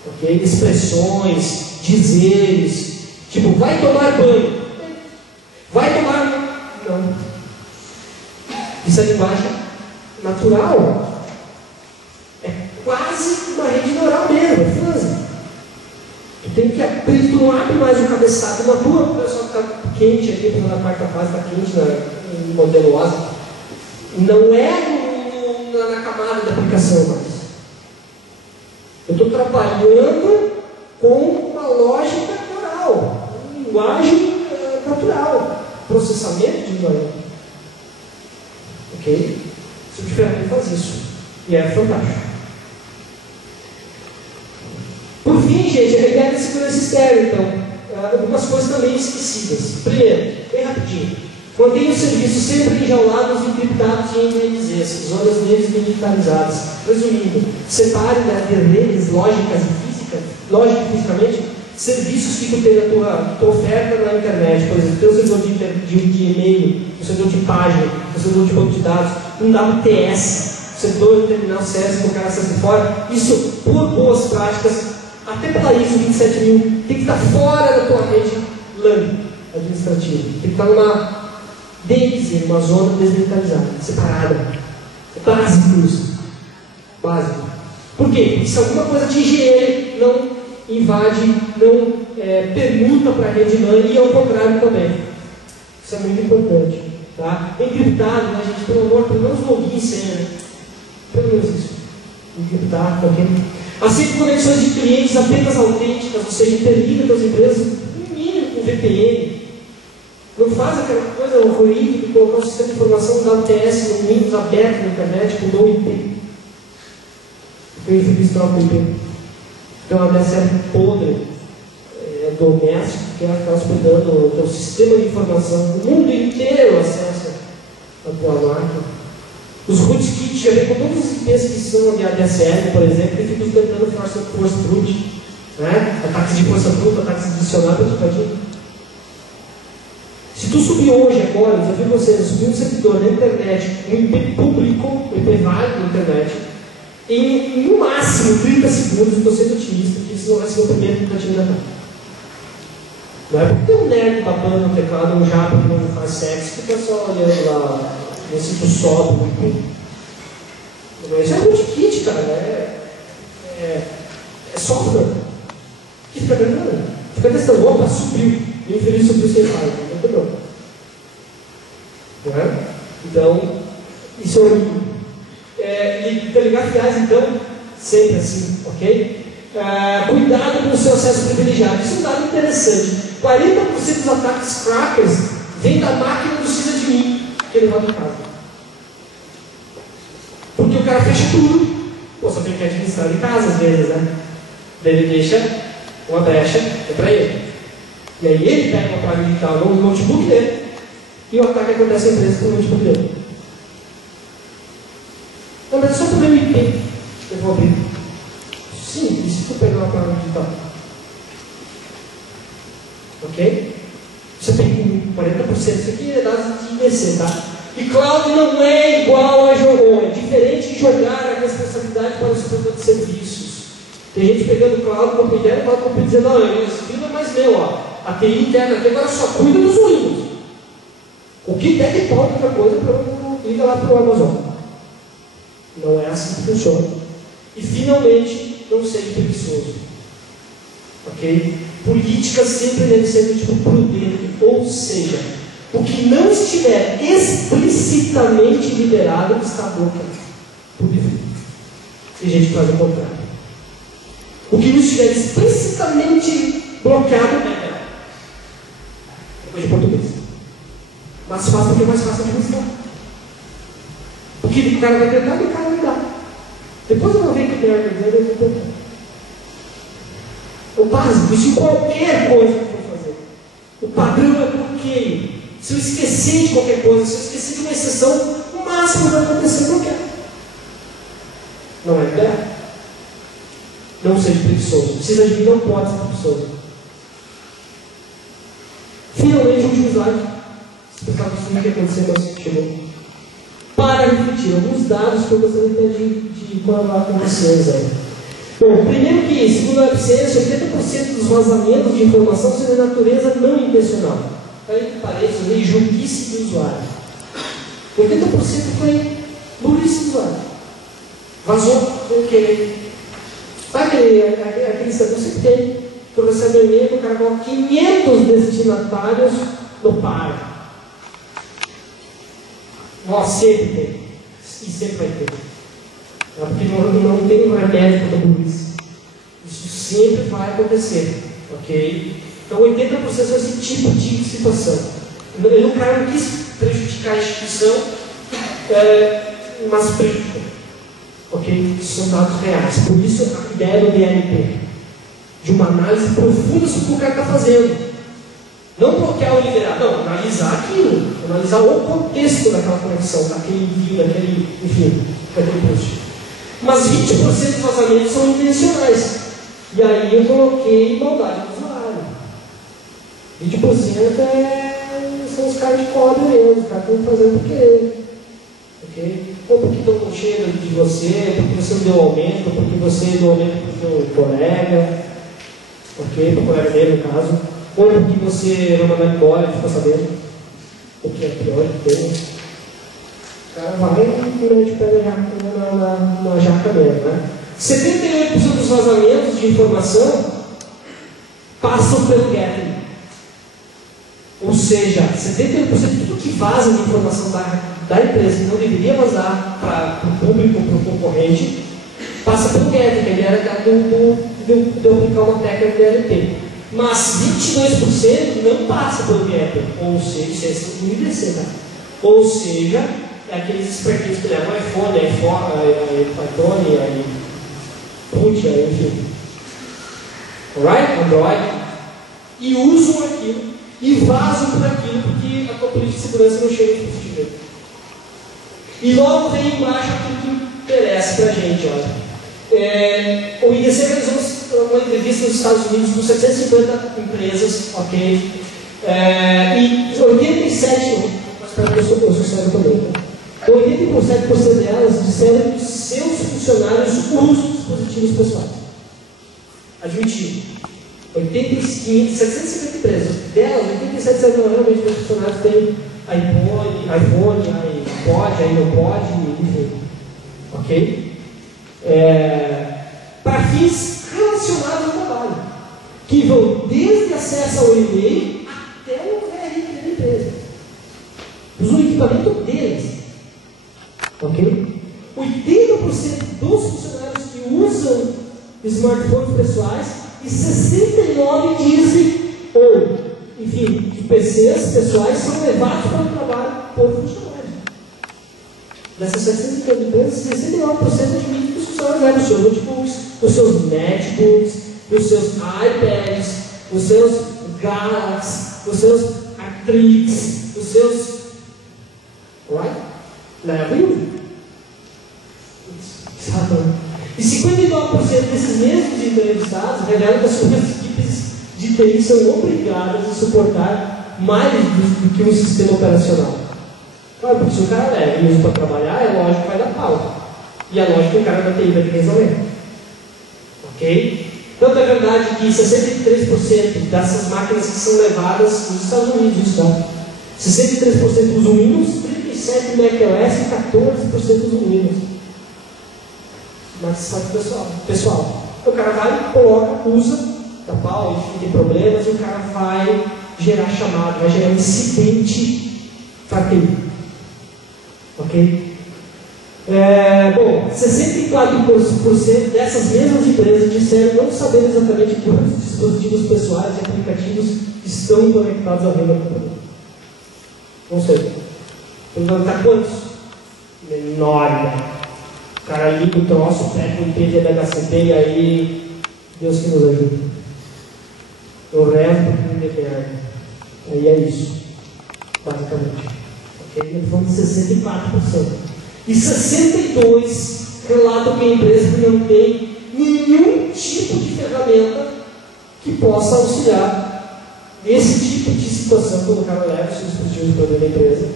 Ok? Expressões, dizeres, tipo, vai tomar banho. Vai tomar. Não. Isso é linguagem natural. É quase uma rede neural mesmo, é fuzzy. Tu tem que abrir, tu não abre mais o cabeçado na tua, o pessoal está quente aqui, na quarta fase está quente no modelo OSI. Não é na camada da aplicação mais. Eu estou trabalhando com uma lógica neural, uma linguagem natural, processamento de linguagem. Ok? Isso de ferramenta faz isso. E é fantástico. Por fim, gente, a ideia da segurança externa, então, algumas coisas também esquecidas. Primeiro, bem rapidinho, Mantém os serviços sempre enjaulados, encriptados e em NDZs, zonas deles militarizadas. Resumindo, separe de redes lógicas e físicas, lógica e fisicamente, serviços que tu tem na tua oferta na internet. Por exemplo, teu servidor de e-mail, o servidor de página, o servidor de banco de dados, um WTS, o servidor de terminal CS que o cara acessa de fora. Isso, por boas práticas, até pela ISO 27000, tem que estar fora da tua rede LAN administrativa. Tem que estar numa DZ, uma zona desmilitarizada, separada. É básico isso. Básico. Por quê? Porque se alguma coisa atingir ele, não invade, não permuta para a rede LAN e ao contrário também. Isso é muito importante. Tá? Encriptado, né, gente? Pelo menos login e senha. Né? Pelo menos isso. Encriptado, ok? Aceita conexões de clientes apenas autênticas, ou seja, interliga com as empresas, no mínimo com VPN. Não faz aquela coisa horrível de colocar o sistema de informação da WTS no Windows aberto na internet com no IP. Eu infeliz troca o IP. Então uma DSL podre, doméstico, que é ficar hospedando o teu sistema de informação, o mundo inteiro acessa a tua máquina. Os rootkits já vem com todos os IPs que são de ADSL, por exemplo, que ficam tentando force root, né? Ataques de força bruta, ataques adicionais, se tu subir hoje, agora, desafio você, subir um servidor na internet, um IP público, um IP válido na internet, em no máximo 30 segundos, estou sendo otimista, que isso não vai ser o primeiro que está tirando da cara. Não é porque tem um nerd babando no teclado, um japa que não faz sexo, que fica só olhando lá, nesse tu sobe o IP. Isso é rootkit, cara, é software. Que fica gravando, fica testando, opa, subiu. E infeliz subiu sem raio, entendeu? Não é? Então, isso é horrível. E interligar filiais, então, sempre assim, ok? Cuidado com o seu acesso privilegiado. Isso é um dado interessante. 40% dos ataques crackers vem da máquina do sysadmin que ele vai em casa. Porque o cara fecha tudo. Pô, só tem que administrar em casa às vezes, né? Daí ele deixa uma brecha, é para ele. E aí ele pega uma placa digital no notebook dele e o ataque acontece na empresa com o notebook dele. Não, mas é só problema IP. Eu vou abrir. Sim, e se tu pegar uma placa digital? Ok? Você tem 40%. Isso aqui é dados de IDC, tá? E cloud não é igual a jogo. É diferente de jogar a responsabilidade para o setor de serviços. Tem gente pegando cloud como ideia e cloud como dizendo, não, esse filho é mais meu, ó. A TI interna aqui agora só cuida dos Windows. O que der de pau outra coisa, liga lá para o Amazon. Não é assim que funciona. E finalmente, não seja preguiçoso. Ok? Política sempre deve ser do tipo prudente. Ou seja, o que não estiver explicitamente liberado está bloqueado. Por defeito. Tem gente que faz o contrário. O que não estiver explicitamente bloqueado é de português. Mas fácil porque é mais fácil de administrar. Porque o cara vai tentar e o cara vai dar. Depois eu vou ver o que o cara vai dizer, eu vou tentar. O básico, isso em qualquer coisa que eu for fazer. O padrão é bloqueio. Se eu esquecer de qualquer coisa, se eu esquecer de uma exceção, o máximo vai acontecer bloqueio. Não é verdade? Não seja preguiçoso. Precisa de mim, não pode ser preguiçoso. Finalmente, o último slide. Explicar o que aconteceu quando chegou. Para refletir, alguns dados que eu gostaria de colaborar com vocês aí. Bom, primeiro que, segundo a eficiência, 80% dos vazamentos de informação são de natureza não intencional. Aí, parece, meio julguice do usuário. 80% foi burrice do usuário. Vazou, ok. Sabe aquele setor sempre tem, tu recebe um e-mail, o cara coloca 500 destinatários no par. Nossa, sempre tem. E sempre vai ter. Porque não tem um remédio para tudo isso. Isso sempre vai acontecer. Ok? Então 80% são esse tipo de situação. O cara não quis prejudicar a instituição, mas prejudicou. Ok? Isso são dados reais. Por isso a ideia do DLP, de uma análise profunda sobre o que o cara está fazendo. Não bloquear ou liberar, não, analisar aquilo, analisar o contexto daquela conexão, daquele envio, daquele, enfim, daquele post. Mas 20% dos vazamentos são intencionais. E aí eu coloquei maldade do usuário. 20% são os caras de código mesmo, os caras estão fazendo por quê? Okay? Ou porque estão cheios de você, porque você não deu aumento, porque você deu aumento para o seu colega, ok? Para o colega dele, no caso. Ou porque você não mandou embora e ficou sabendo, o que é pior que tem. O cara vai e durante pé na jaca mesmo, né? 78% dos vazamentos de informação passam pelo gathering. Ou seja, 71% de tudo que vaza de informação da empresa que não deveria vazar para o público, para o concorrente, passa pelo gathering, que ele era de aplicar uma técnica de DLP. Mas 22% não passa pelo gathering, ou seja, isso é no IDC, tá? Ou seja, é aqueles espertinhos que levam iPhone, iPhone, iPod, enfim. Alright? Android. E usam aquilo e vazam por aquilo porque a tua política de segurança não chega no dispositivo. E logo vem embaixo aquilo que interessa pra gente, olha. O IDC realizou uma entrevista nos Estados Unidos com 750 empresas, ok? E 87%, eu sou sério também, tá? 87% delas disseram que seus funcionários usam dispositivos pessoais. Admitido. 750 empresas. Delas, 87% realmente dos funcionários têm iPhone, iPod, iPod, enfim. Ok? Para fins relacionados ao trabalho, que vão desde acesso ao e-mail até o RP da empresa. Usam o equipamento deles. Ok? 80% dos funcionários que usam smartphones pessoais e 69% dizem, ou, enfim, que PCs pessoais são levados para o trabalho por funcionários. Dessas 750 empresas, 69% admitem que os funcionários levam os seus notebooks, os seus netbooks, os seus iPads, os seus Galaxy, os seus Atrix, os seus... Right? Levam e usam. E 59% desses mesmos entrevistados revelam que as suas equipes de TI são obrigadas a suportar mais do que um sistema operacional. Claro, porque se o cara leva e usa para trabalhar, é lógico que vai dar pau. E é lógico que o cara da TI vai ter que resolver. Ok? Tanto é verdade que 63% dessas máquinas que são levadas nos Estados Unidos, tá? 63% usam Windows, 37% macOS e 14% usam Windows. Mas sabe pessoal. O cara vai, coloca, usa, dá pau, enfim, tem problemas, e o cara vai gerar chamado, vai gerar um incidente para TI. Ok? Bom, 64% dessas mesmas empresas disseram não saber exatamente quantos dispositivos pessoais e aplicativos estão conectados à rede da companhia. Não sei. Perguntar quantos? Menor, né? O cara liga o troço, pega o IP de DHCP e aí Deus que nos ajude. Eu rezo porque ninguém perde. Aí é isso, basicamente. Ok? Nós vamos de 64%. E 62% relatam que a empresa não tem nenhum tipo de ferramenta que possa auxiliar nesse tipo de situação quando o cara leva os seus dispositivos para dentro da empresa,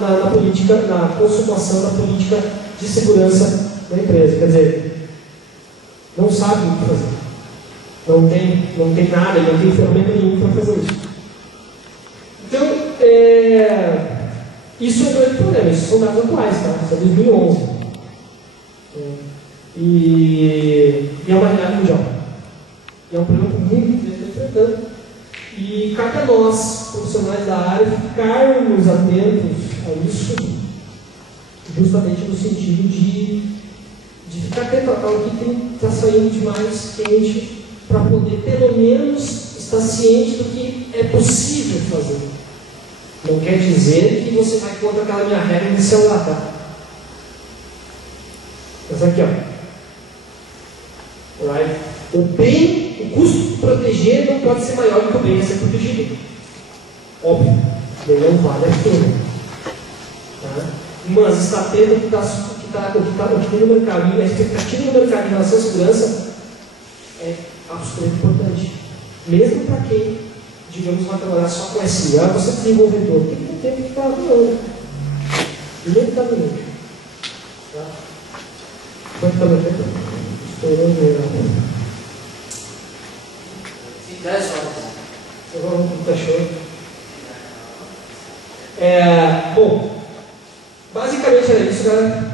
na política, na consumação da política de segurança da empresa. Quer dizer, não sabe o que fazer. Não tem nada, não tem ferramenta nenhuma para fazer isso. Então, isso é um grande problema. Isso são dados atuais, tá? Isso é 2011. E é uma realidade mundial. E é um problema muito enfrentando. E cabe a nós, profissionais da área, ficarmos atentos a isso, justamente no sentido de ficar atento ao que está saindo de mais quente, para poder, pelo menos, estar ciente do que é possível fazer. Não quer dizer que você vai contra aquela minha regra de celular, tá? Essa aqui, ó. Right? O bem o custo de proteger não pode ser maior do que o bem a ser protegido. Óbvio, não vale a pena. Tá? Mas está atento que tem no mercado, e a expectativa do mercado em relação à segurança é absolutamente importante. Mesmo para quem, digamos, vai trabalhar só com SIA, você é desenvolvedor, tem que ter tempo de estar voando. Lentamente. Tá? Quanto está meu tempo? Estourando. 10 horas. Agora vamos para o show. Bom, basicamente era isso, galera.